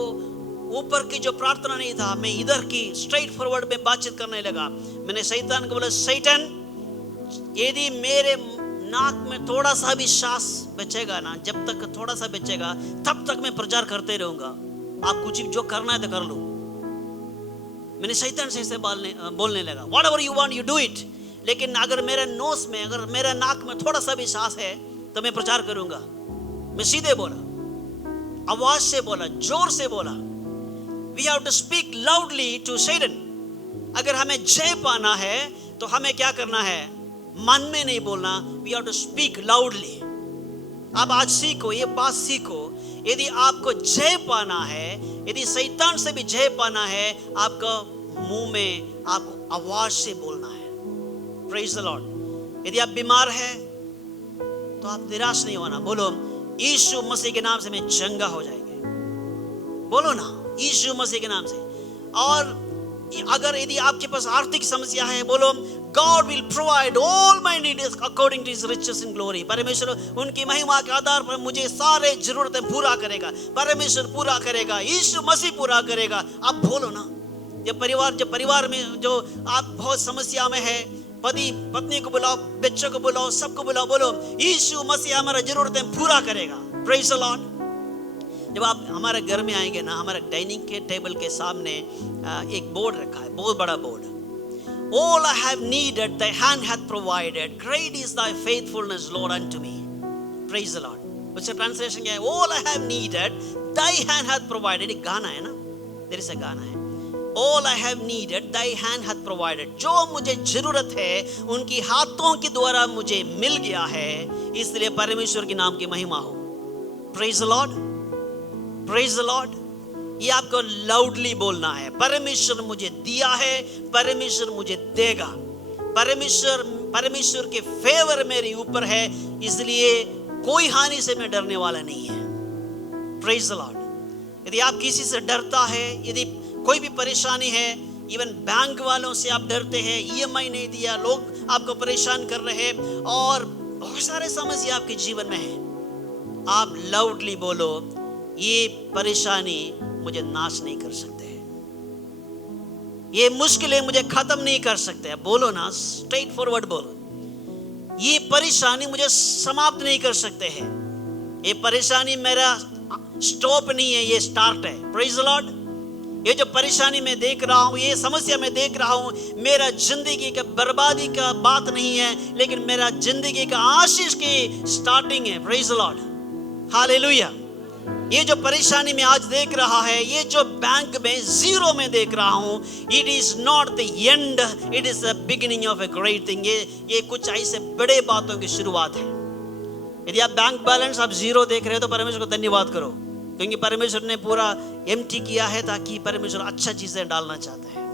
ऊपर की जो प्रार्थना नहीं था, मैं इधर की स्ट्रेट फॉरवर्ड में बातचीत करने लगा। मैंने शैतान को बोला, शैतान यदि मेरे नाक में थोड़ा सा भी सांस बचेगा ना, जब तक थोड़ा सा बचेगा तब तक मैं प्रचार करते रहूंगा। आप कुछ जो करना है तो कर लो। मैंने शैतान से बोलने लगा, what ever you want you do it, लेकिन अगर मेरे नोस में, अगर मेरे नाक में थोड़ा सा भी सांस है तो मैं प्रचार करूंगा। मैं सीधे बोला, आवाज से बोला, जोर से बोला। We have to speak loudly to Satan. अगर हमें जय पाना है तो हमें क्या करना है? मन में नहीं बोलना, we have to speak loudly. आप आज सीखो, ये बात सीखो। यदि आपको जय पाना है, यदि शैतान से भी जय पाना है, आपका मुंह में आपको आवाज से बोलना है। Praise the Lord. यदि आप बीमार हैं तो आप निराश नहीं होना। बोलो, यीशु मसीह के नाम से मैं चंगा हो जाएंगे। बोलो ना, यीशु मसीह के नाम से। और अगर यदि आपके पास आर्थिक समस्या है, बोलो, God will provide all my needs according to His riches in glory। परमेश्वर उनकी महिमा के आधार पर मुझे सारे जरूरतें पूरा करेगा। परमेश्वर पूरा करेगा, यीशु मसीह पूरा करेगा। आप बोलो ना। जब परिवार में जो आप बहुत समस्या में है, पति पत्नी को बुलाओ, बच्चों को बुलाओ, सबको बुलाओ, बोलो, यीशु मसीह हमारा जरूरतें पूरा करेगा। Praise the Lord. जब आप हमारे घर में आएंगे ना, हमारे डाइनिंग के टेबल के सामने एक बोर्ड रखा है, बहुत बड़ा board. All I have needed, thy hand hath provided. Great is thy faithfulness, Lord, unto me. Praise the Lord. उसका ट्रांसलेशन क्या है? All I have needed, thy hand hath provided. एक गाना है ना, देर से गाना है। All I have needed, thy hand hath provided. जो मुझे जरूरत है, उनकी हाथों के द्वारा मुझे मिल गया है। इसलिए परमेश्वर के नाम की महिमा हो। Praise the Lord. Praise the Lord. ये आपको लाउडली बोलना है। परमेश्वर मुझे दिया है, परमेश्वर मुझे देगा। परमेश्वर के फेवर मेरे ऊपर है, इसलिए कोई हानि से मैं डरने वाला नहीं है। Praise the Lord. यदि आप किसी से डरता है, यदि कोई भी परेशानी है, इवन बैंक वालों से आप डरते हैं, EMI नहीं दिया, लोग आपको परेशान कर रहे हैं, और बहुत सारे समस्या आपके जीवन में है, आप लाउडली बोलो, ये परेशानी मुझे नाश नहीं कर सकते, ये मुश्किलें मुझे खत्म नहीं कर सकते। बोलो ना, स्ट्रेट फॉरवर्ड बोलो, ये परेशानी मुझे समाप्त नहीं कर सकते हैं। ये परेशानी मेरा स्टॉप नहीं है, ये स्टार्ट है। Praise the Lord. ये जो परेशानी मैं देख रहा हूँ, ये समस्या मैं देख रहा हूँ, मेरा जिंदगी का बर्बादी का बात नहीं है, लेकिन मेरा जिंदगी का आशीष की स्टार्टिंग है। Praise the Lord, hallelujah. ये जो परेशानी में आज देख रहा है, ये जो बैंक में जीरो में देख रहा हूँ, it is not the end, it is the beginning of a great thing. ये कुछ ऐसे बड़े बातों की शुरुआत है। यदि आप बैंक बैलेंस आप जीरो देख रहे हो तो परमेश्वर को धन्यवाद करो, क्योंकि परमेश्वर ने पूरा एम्प्टी किया है, ताकि परमेश्वर अच्छा चीजें डालना चाहता है।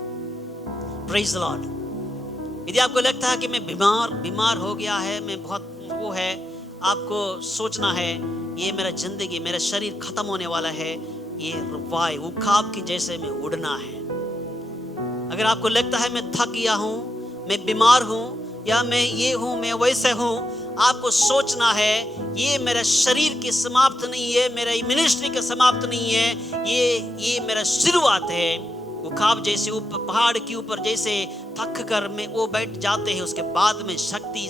Praise the Lord. यदि आपको लगता है कि मैं बीमार हो गया है, मैं बहुत वो है, आपको सोचना है, ये मेरा जिंदगी, मेरा शरीर खत्म होने वाला है, ये वायु ख्वाब की जैसे में उड़ना है। अगर आपको लगता है मैं थक गया हूँ, मैं बीमार हूँ, या मैं ये हूँ, मैं वैसे हूँ, आपको सोचना है, ये मेरा शरीर की समाप्त नहीं है, मेरा मिनिस्ट्री का समाप्त नहीं है, ये मेरा शुरुआत है। वो ख्वाब जैसे ऊपर पहाड़ के ऊपर जैसे थक कर में वो बैठ जाते हैं, उसके बाद में शक्ति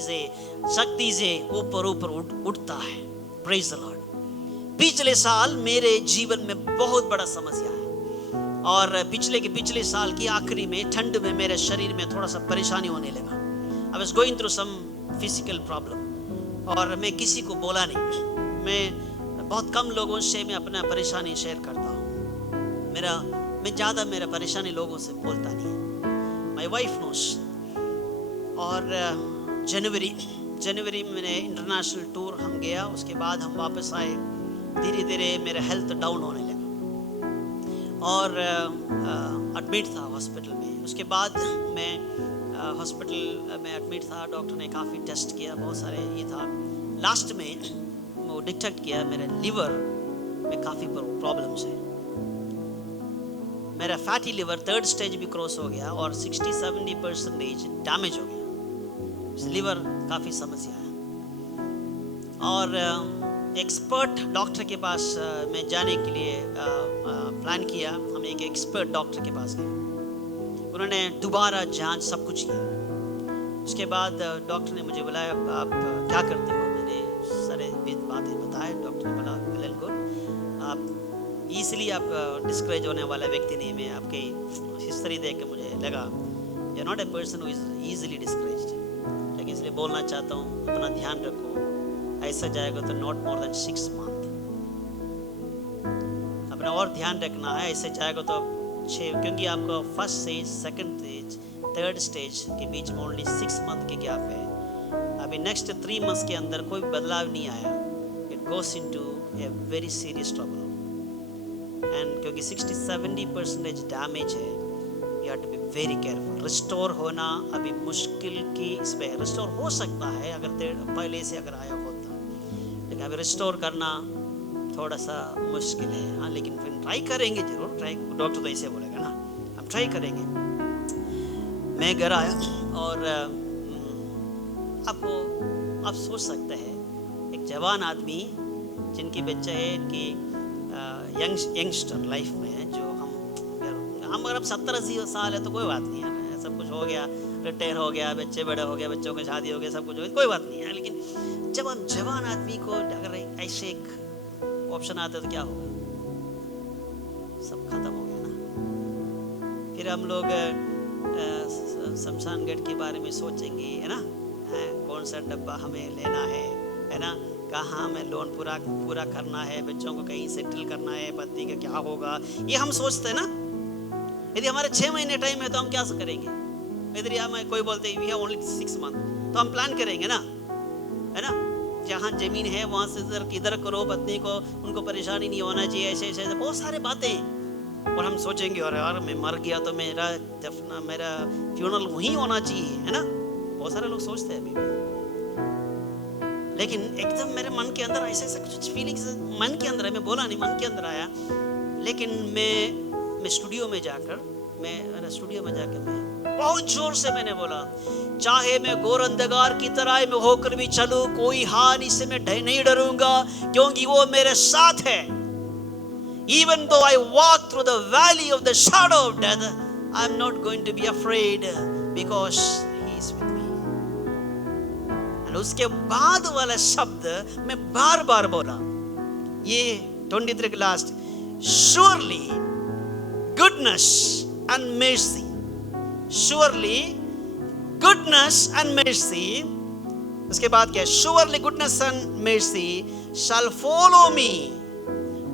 से ऊपर उठता है। Praise the Lord. पिछले साल मेरे जीवन में बहुत बड़ा समस्या है, और पिछले साल की आखिरी में ठंड में मेरे शरीर में थोड़ा सा परेशानी होने लगा। I was going through some physical problem, और मैं किसी को बोला नहीं। मैं बहुत कम लोगों से मैं अपना परेशानी शेयर करता हूँ। मैं ज़्यादा मेरा परेशानी लोगों से बोलता नहीं। My wife knows. और जनवरी में मैंने इंटरनेशनल टूर हम गया, उसके बाद हम वापस आए। धीरे धीरे मेरा हेल्थ डाउन होने लगा, और एडमिट था हॉस्पिटल में। उसके बाद मैं हॉस्पिटल में एडमिट था, डॉक्टर ने काफ़ी टेस्ट किया, बहुत सारे ये था। लास्ट में वो डिटेक्ट किया मेरे लिवर में काफ़ी प्रॉब्लम्स है। मेरा फैटी लिवर 3rd स्टेज भी क्रॉस हो गया और 60-70% डैमेज हो गया। लिवर काफ़ी समस्या है और एक्सपर्ट डॉक्टर के पास मैं जाने के लिए प्लान किया। हम एक एक्सपर्ट डॉक्टर के पास गए, उन्होंने दोबारा जांच सब कुछ किया। उसके बाद डॉक्टर ने मुझे बुलाया, आप क्या करते हो? मैंने सारे बातें बताए। डॉक्टर ने बोला वेल एंड गुड, आप ईजिली आप डिस्करेज होने वाला व्यक्ति नहीं। मैं आपकी हिस्ट्री देख के मुझे लगा you are not a person who is easily discouraged, लेकिन इसलिए बोलना चाहता हूँ अपना ध्यान रखो, ऐसा जाएगा तो नॉट मोर देन 6 मंथ। अपना और ध्यान रखना है, ऐसे जाएगा तो 6, क्योंकि आपका 1st stage 2nd stage 3rd stage के बीच में ओनली 6 मंथ के गैप है। अभी नेक्स्ट 3 मंथ्स के अंदर कोई बदलाव नहीं आया, it goes into a very serious trouble. And क्योंकि 60-70% डैमेज है, you have to be very careful. Restore होना अभी मुश्किल की इस पे, रिस्टोर हो सकता है अगर पहले से अगर आया होता, लेकिन अभी रिस्टोर करना थोड़ा सा मुश्किल है। हाँ, लेकिन फिर ट्राई करेंगे जरूर, ट्राई, डॉक्टर तो ऐसे बोलेगा ना, हम ट्राई करेंगे। मैं घर आया और आपको आप सोच सकते हैं एक जवान आदमी जिनकी बच्चे है, इनकी यंगस्टर लाइफ में है, जो हम अगर अब 70-80 साल है तो कोई बात नहीं है, सब कुछ हो गया, रिटायर हो गया, बच्चे बड़े हो गए, बच्चों की शादी हो गई, सब कुछ हो गया, कोई बात नहीं है। लेकिन जब हम जवान आदमी को अगर ऐसे एक ऑप्शन आता है तो क्या होगा? सब खत्म हो गया ना। फिर हम लोग शमशान घाट के बारे में सोचेंगे, है ना, कौन सा डब्बा हमें लेना है ना, कहाँ हमें लोन पूरा करना है, बच्चों को कहीं सेटल करना है, पति का क्या होगा, ये हम सोचते हैं ना। यदि हमारे 6 महीने टाइम है तो हम क्या करेंगे? यदि हमें कोई बोलते हैं वी हैव ओनली 6 मंथ, तो हम प्लान करेंगे ना, है ना। जहाँ जमीन है वहाँ से इधर करो, पत्नी को उनको परेशानी नहीं होना चाहिए, ऐसे ऐसे बहुत सारे बातें। और हम सोचेंगे और यार मैं मर गया तो मेरा फ्यूनरल वहीं होना चाहिए, है ना। बहुत सारे लोग सोचते हैं अभी भी। लेकिन एकदम मेरे मन के अंदर ऐसे कुछ फीलिंग्स मन के अंदर है, मैं बोला नहीं, मन के अंदर आया। लेकिन मैं स्टूडियो में जाकर मैं बहुत जोर से मैंने बोला, चाहे मैं घोर अंधकार की तरह में होकर भी चलूं, कोई हानि से मैं नहीं डरूंगा, क्योंकि वो मेरे साथ है। Even though I walk through the valley of the shadow of death, I am not going to be afraid because He is with me. And उसके बाद वाला शब्द मैं बार बार बोला, ये 23 के last, surely goodness and mercy, surely goodness and mercy, उसके बाद क्या? surely goodness and mercy shall follow me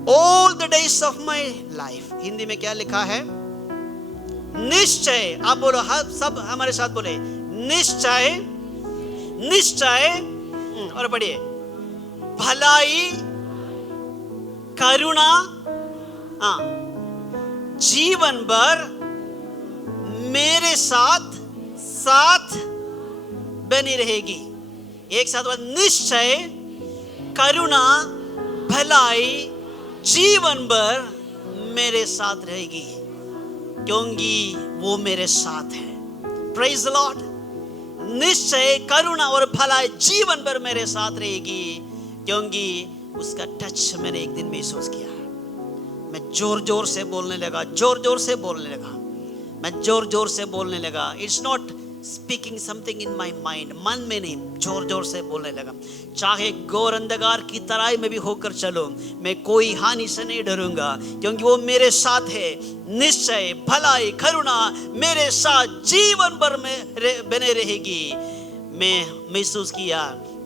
all the days of my life. Hindi में क्या लिखा है? निश्चय। आप बोलो, सब हमारे साथ बोले, निश्चय, निश्चय, और पढ़िए, भलाई, करुणा, जीवन भर मेरे साथ बनी रहेगी। एक साथ बात, निश्चय, करुणा, भलाई, जीवन भर मेरे साथ रहेगी, क्योंकि वो मेरे साथ है। Praise the Lord. निश्चय, करुणा और भलाई जीवन भर मेरे साथ रहेगी, क्योंकि उसका टच मैंने एक दिन महसूस किया। मैं जोर जोर से बोलने लगा, मैं जोर जोर से बोलने लगा। It's not speaking something in my mind, मन में नहीं, जोर जोर से बोलने लगा। चाहे घोर अंधकार की तराई में भी होकर चलो, मैं कोई हानि से नहीं डरूंगा, क्योंकि वो मेरे साथ है। निश्चय, भलाई, करुणा मेरे साथ जीवन भर में बने रहेगी। मैं महसूस किया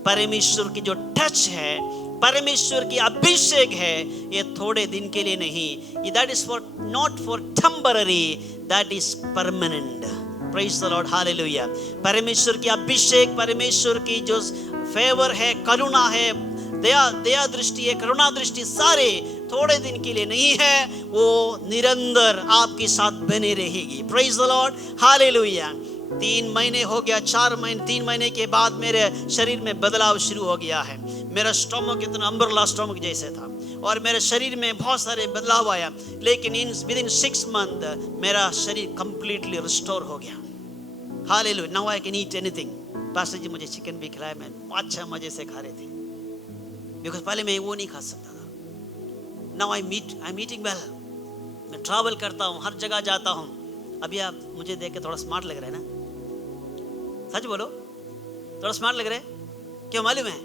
परमेश्वर की जो टच है, परमेश्वर की अभिषेक है, ये थोड़े दिन के लिए नहीं, that is for not for temporary, that is permanent. Praise the Lord, hallelujah. परमेश्वर की अभिषेक, परमेश्वर की जो फेवर है, करुणा है, दया दृष्टि है, करुणा दृष्टि, सारे थोड़े दिन के लिए नहीं है, वो निरंतर आपके साथ बने रहेगी। Praise the Lord, hallelujah. 3 महीने हो गया, 4 महीने, 3 महीने के बाद मेरे शरीर में बदलाव शुरू हो गया है। मेरा स्टोमक इतना अम्ब्रेला स्टोमक जैसे था और मेरे शरीर में बहुत सारे बदलाव आया, लेकिन विदिन 6 मंथ मेरा शरीर कंप्लीटली रिस्टोर हो गया। Hallelujah, now I can eat anything. Pastor ji मुझे चिकन भी खिलाया, मैं अच्छा मजे से खा रहे थे, बिकॉज पहले मैं वो नहीं खा सकता था। Now I am eating well. मैं ट्रैवल करता हूँ, हर जगह जाता हूँ। अभी आप मुझे देख के थोड़ा स्मार्ट लग रहे हैं ना, सच बोलो, थोड़ा स्मार्ट लग रहे हैं। क्यों मालूम है?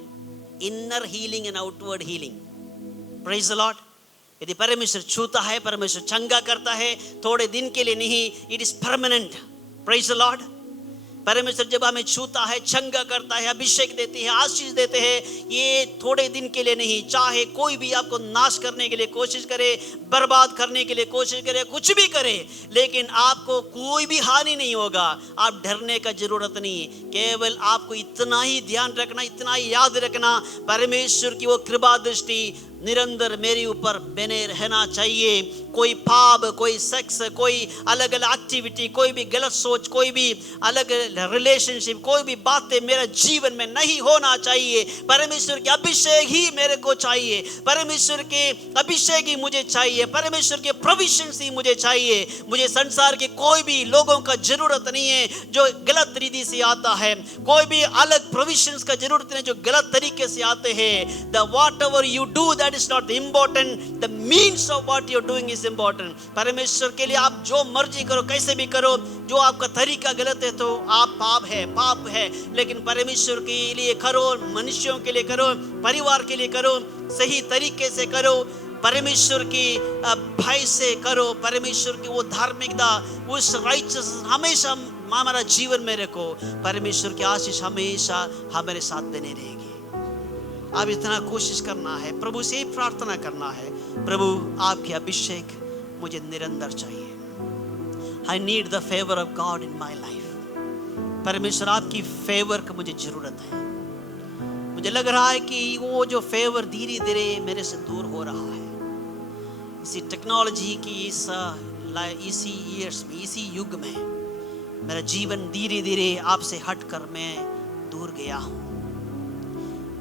Inner healing and outward healing. Praise the Lord. यदि परमेश्वर छूता है, परमेश्वर चंगा करता है, थोड़े दिन के लिए नहीं, it is permanent. Praise the Lord. परमेश्वर जब हमें छूता है, चंगा करता है, अभिषेक देते हैं, आशीष देते हैं, ये थोड़े दिन के लिए नहीं। चाहे कोई भी आपको नाश करने के लिए कोशिश करे, बर्बाद करने के लिए कोशिश करे, कुछ भी करे, लेकिन आपको कोई भी हानि नहीं होगा। आप डरने का जरूरत नहीं। केवल आपको इतना ही ध्यान रखना, इतना ही याद रखना, परमेश्वर की वो कृपा दृष्टि निरंतर मेरे ऊपर बने रहना चाहिए। कोई पाप, कोई सेक्स, कोई अलग अलग एक्टिविटी, कोई भी गलत सोच, कोई भी अलग रिलेशनशिप, कोई भी बातें मेरे जीवन में नहीं होना चाहिए। परमेश्वर के अभिषेक ही मेरे को चाहिए, परमेश्वर के अभिषेक ही मुझे चाहिए, परमेश्वर के प्रोविजन ही मुझे चाहिए। मुझे संसार के कोई भी लोगों का जरूरत नहीं है जो गलत रीति से आता है, कोई भी अलग प्रोविजंस का जरूरत नहीं जो गलत तरीके से आते हैं। The what ever you do that is not important, the means of what you doing is important. परमेश्वर के लिए आप जो मर्जी करो, कैसे भी करो, जो आपका तरीका गलत है तो आप पाप है, लेकिन परमेश्वर के लिए करो, मनुष्यों के लिए करो, परिवार के लिए करो, सही तरीके से करो, परमेश्वर की भय से करो, परमेश्वर की वो धार्मिकता, उस राइचस हमेशा हमारा जीवन में रखो। परमेश्वर की आशीष हमेशा हमारे साथ बने रहेगी। अब इतना कोशिश करना है, प्रभु से प्रार्थना करना है, प्रभु आपके अभिषेक मुझे निरंतर चाहिए। I need the favour of God in my life. परमेश्वर आपकी फेवर की मुझे जरूरत है। मुझे लग रहा है कि वो जो फेवर धीरे धीरे मेरे से दूर हो रहा है। इसी टेक्नोलॉजी की इसी ईयर्स में, इसी युग में मेरा जीवन धीरे धीरे आपसे हटकर मैं दूर गया हूँ।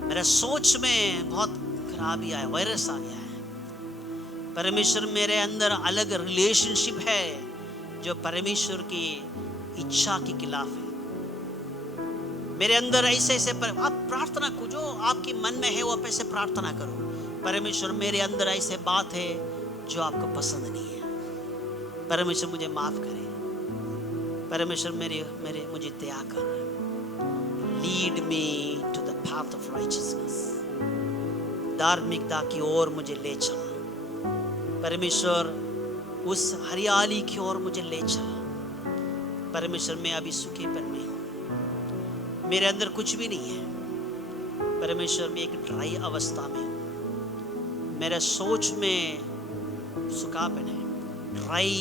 मेरा सोच में बहुत खराबी आया, वायरस आ गया है। परमेश्वर मेरे अंदर अलग रिलेशनशिप है जो परमेश्वर की इच्छा के खिलाफ है। मेरे अंदर ऐसे आप प्रार्थना को जो आपके मन में है वो आप ऐसे प्रार्थना करो, परमेश्वर मेरे अंदर ऐसे बात है जो आपको पसंद नहीं है, परमेश्वर मुझे माफ करे, परमेश्वर मेरे मुझे दया कर, lead me to the path of righteousness, धार्मिकता की ओर मुझे ले चल, परमेश्वर उस हरियाली की ओर मुझे ले चल। परमेश्वर मैं अभी सूखेपन में हूँ, मेरे अंदर कुछ भी नहीं है। परमेश्वर मैं एक ड्राई अवस्था में हूँ, मेरे सोच में सूखापन है, ड्राई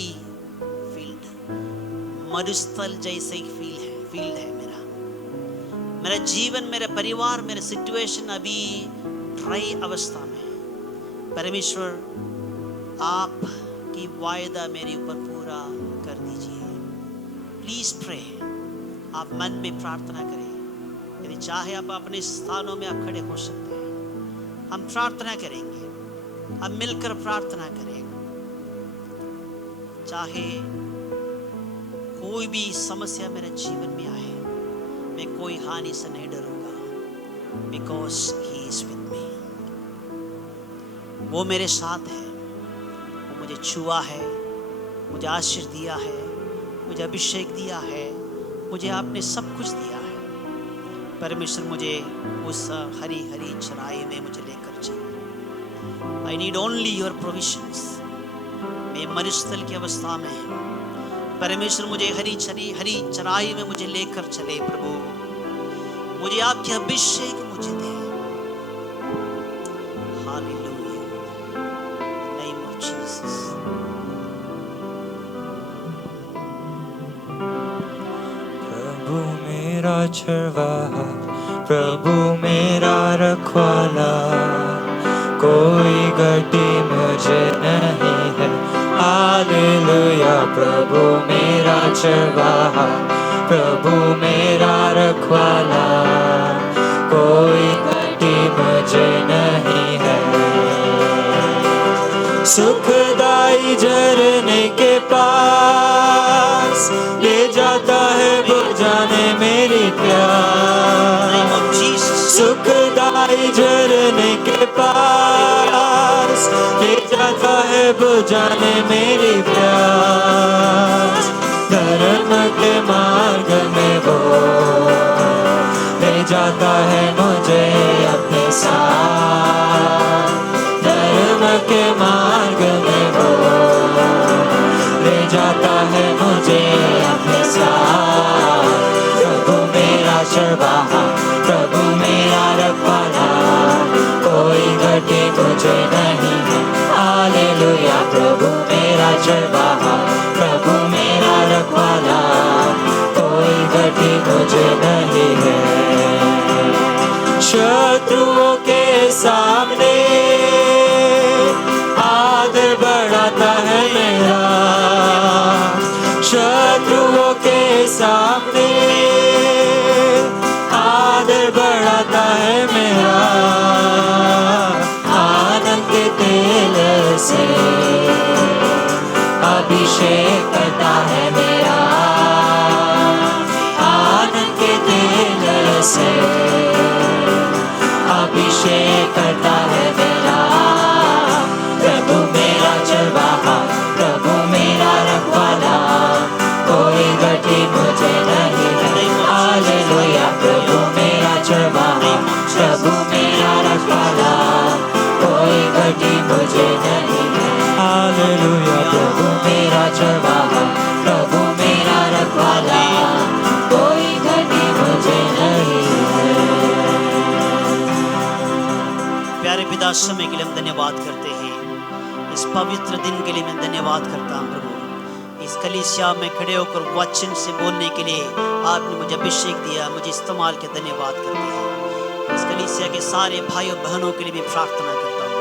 फील्ड, मरुस्थल जैसे ही फील्ड है मेरा जीवन, मेरा परिवार, मेरा सिचुएशन अभी ड्राई अवस्था में है। परमेश्वर आप की वायदा मेरे ऊपर पूरा कर दीजिए। Please pray. आप मन में प्रार्थना करें, यदि चाहे आप अपने स्थानों में आप खड़े हो सकते हैं। हम प्रार्थना करेंगे, हम मिलकर प्रार्थना करें। चाहे कोई भी समस्या मेरे जीवन में आए, मैं कोई हानि से नहीं डरूंगा, because he is with me. वो मेरे साथ है, वो मुझे छुआ है, मुझे आशीष दिया है, मुझे अभिषेक दिया है, मुझे आपने सब कुछ दिया है। परमेश्वर मुझे उस हरी हरी चराई में मुझे लेकर चले। I need only your provisions. मैं मरुस्थल की अवस्था में, परमेश्वर मुझे हरी चराई में मुझे लेकर चले। प्रभु मुझे आपके अभिषेक मुझे दे। Hallelujah, name of Jesus. प्रभु मेरा चरवाहा, प्रभु मेरा रखवाला, कोई घटी मुझे नहीं है। हालेलुया, प्रभु मेरा चरवाहा, प्रभु मेरा रखवाला, कोई घटी मुझे सुखदाई झरने के पास ले जाता है बुझाने मेरी प्यास। name of Jesus. सुखदाई झरने के पास ले जाता है बुझाने मेरी प्यास। धर्म के मार्ग में वो ले जाता है मुझे अपने साथ। धर्म के मार्ग में वो ले जाता है मुझे अपने साथ। प्रभु मेरा चरवाहा, प्रभु मेरा रखवाला, कोई घटी मुझे नहीं है। हालेलुया। प्रभु मेरा चरवाहा, प्रभु मेरा रखवाला, कोई घटी मुझे नहीं है। शत्रुओं के सामने आदर बढ़ाता है मेरा। शत्रुओं के सामने आदर बढ़ाता है मेरा। आनंद के तेल से अभिषेक करता है मेरा। आनंद के तेल से अभिषेक करता है मेरा। प्रभु मेरा चरवाहा, प्रभु मेरा रखवाला, कोई घटी मुझे नहीं है। हालेलुया। प्रभु मेरा चरवाहा, प्रभु मेरा रखवाला, कोई घटी मुझे नहीं है। हालेलुया। प्रभु मेरा चरवाहा, प्रभु मेरा रखवाला, कोई घटी मुझे नहीं है। प्यारे पिता, समय के लिए हम धन्यवाद करते हैं। इस पवित्र दिन के लिए मैं धन्यवाद करता हूँ प्रभु। इस कलीसिया में खड़े होकर वचन से बोलने के लिए आपने मुझे अभिषेक दिया, मुझे इस्तेमाल के धन्यवाद करते हैं। इस कलीसिया के सारे भाइयों बहनों के लिए भी प्रार्थना करता हूँ।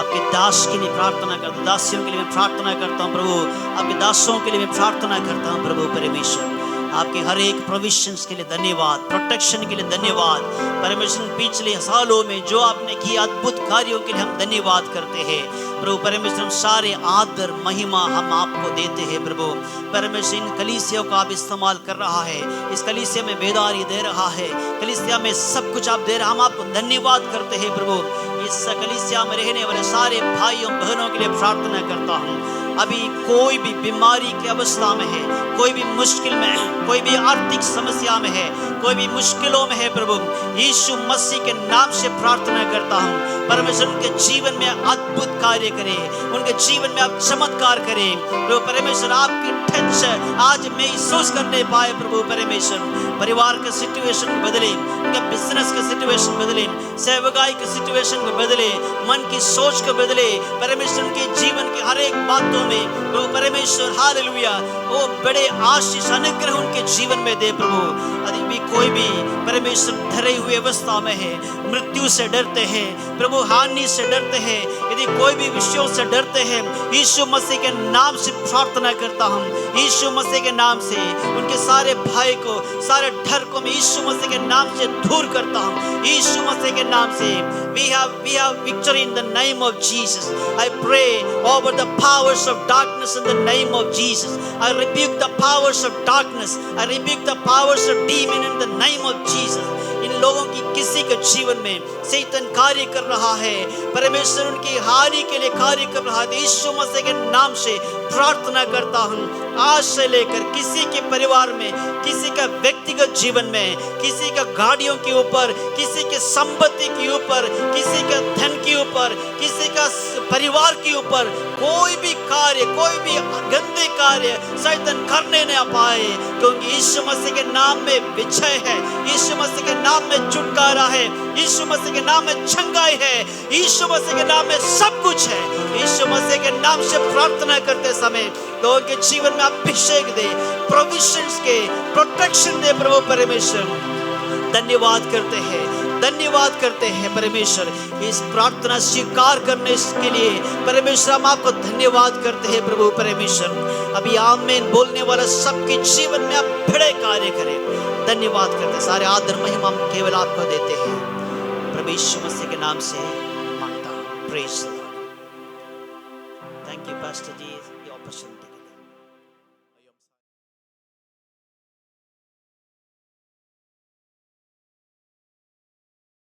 आपके दास के लिए प्रार्थना करता हूँ, दासियों के लिए मैं प्रार्थना करता हूँ प्रभु। आपके दासों के लिए मैं प्रार्थना करता हूँ प्रभु परमेश्वर। आपके हर एक प्रोविजंस के लिए धन्यवाद, प्रोटेक्शन के लिए धन्यवाद परमेश्वर। पिछले सालों में जो आपने किया अद्भुत कार्यों के लिए हम धन्यवाद करते हैं प्रभु परमेश्वर। सारे आदर महिमा हम आपको देते हैं प्रभु परमेश्वर। इन कलीसिया को आप इस्तेमाल कर रहा है, इस कलीसिया में बेदारी दे रहा है, कलीसिया में सब कुछ आप दे रहा। हम आपको धन्यवाद करते हैं प्रभु। इस कलीसिया में रहने वाले सारे भाइयों बहनों के लिए प्रार्थना करता हूँ। अभी कोई भी बीमारी की अवस्था में है, कोई भी मुश्किल में है, कोई भी आर्थिक समस्या में है, कोई भी मुश्किलों में है प्रभु, यीशु मसीह के नाम से प्रार्थना करता हूँ परमेश्वर। उनके जीवन में अद्भुत कार्य करे, उनके जीवन में आप चमत्कार करें प्रभु परमेश्वर। आपकी टच आज महसूस करने पाए प्रभु परमेश्वर। परिवार के सिचुएशन को बदले, उनके बिजनेस के सिचुएशन बदले, सेवकाई के सिचुएशन को बदले, मन की सोच को बदले परमेश्वर। उनके जीवन के हर एक बातों में प्रभु परमेश्वर हालेलुया वो बड़े आशीष अनुग्रह उनके जीवन में दे प्रभु। यदि भी कोई भी परमेश्वर डरे हुए अवस्था में है, मृत्यु से डरते हैं प्रभु, हानि से डरते हैं, यदि कोई भी विषयों से डरते हैं, यीशु मसीह के नाम से प्रार्थना करता हूँ। यीशु मसीह के नाम से उनके सारे भय को, सारे डर को मैं यीशु मसीह के नाम से दूर करता हूँ। यीशु मसीह के नाम से we have victory in the name of Jesus. I pray over the powers of darkness in the name of Jesus. I rebuke the powers of darkness. I rebuke the powers of demon in the name of Jesus. इन लोगों की किसी के जीवन में शैतान कार्य कर रहा है परमेश्वर, उनकी हानि के लिए कार्य कर रहा है। यीशु मसीह के नाम से प्रार्थना करता हूँ। आज से लेकर किसी के परिवार में, किसी का व्यक्तिगत जीवन में, किसी का गाड़ियों के ऊपर, किसी के संपत्ति के ऊपर, किसी का धन के ऊपर, किसी का परिवार के ऊपर कोई भी कार्य, कोई भी गंदे कार्य शैतान करने न पाए, क्योंकि यीशु मसीह के नाम में विजय है, यीशु मसीह के नाम में छुटकारा है, यीशु मसीह के नाम में छंगाई है, यीशु मसीह के नाम में सब कुछ है। यीशु मसीह के नाम से प्रार्थना करते समय लोगों के जीवन में अभिषेक दे, प्रोविजंस के प्रोटेक्शन दे प्रभु परमेश्वर। धन्यवाद करते हैं, धन्यवाद करते हैं परमेश्वर इस प्रार्थना स्वीकार करने के लिए परमेश्वर। हम आपको धन्यवाद करते हैं प्रभु परमेश्वर। अभी आमीन बोलने वाला सबके जीवन में आप बड़े कार्य करें। धन्यवाद करते हैं, सारे आदर महिमा हम केवल आपको देते हैं प्रभु यीशु मसीह के नाम से मांगता हूं। Praise the Lord. You pastor ji ये अपॉर्चुनिटी।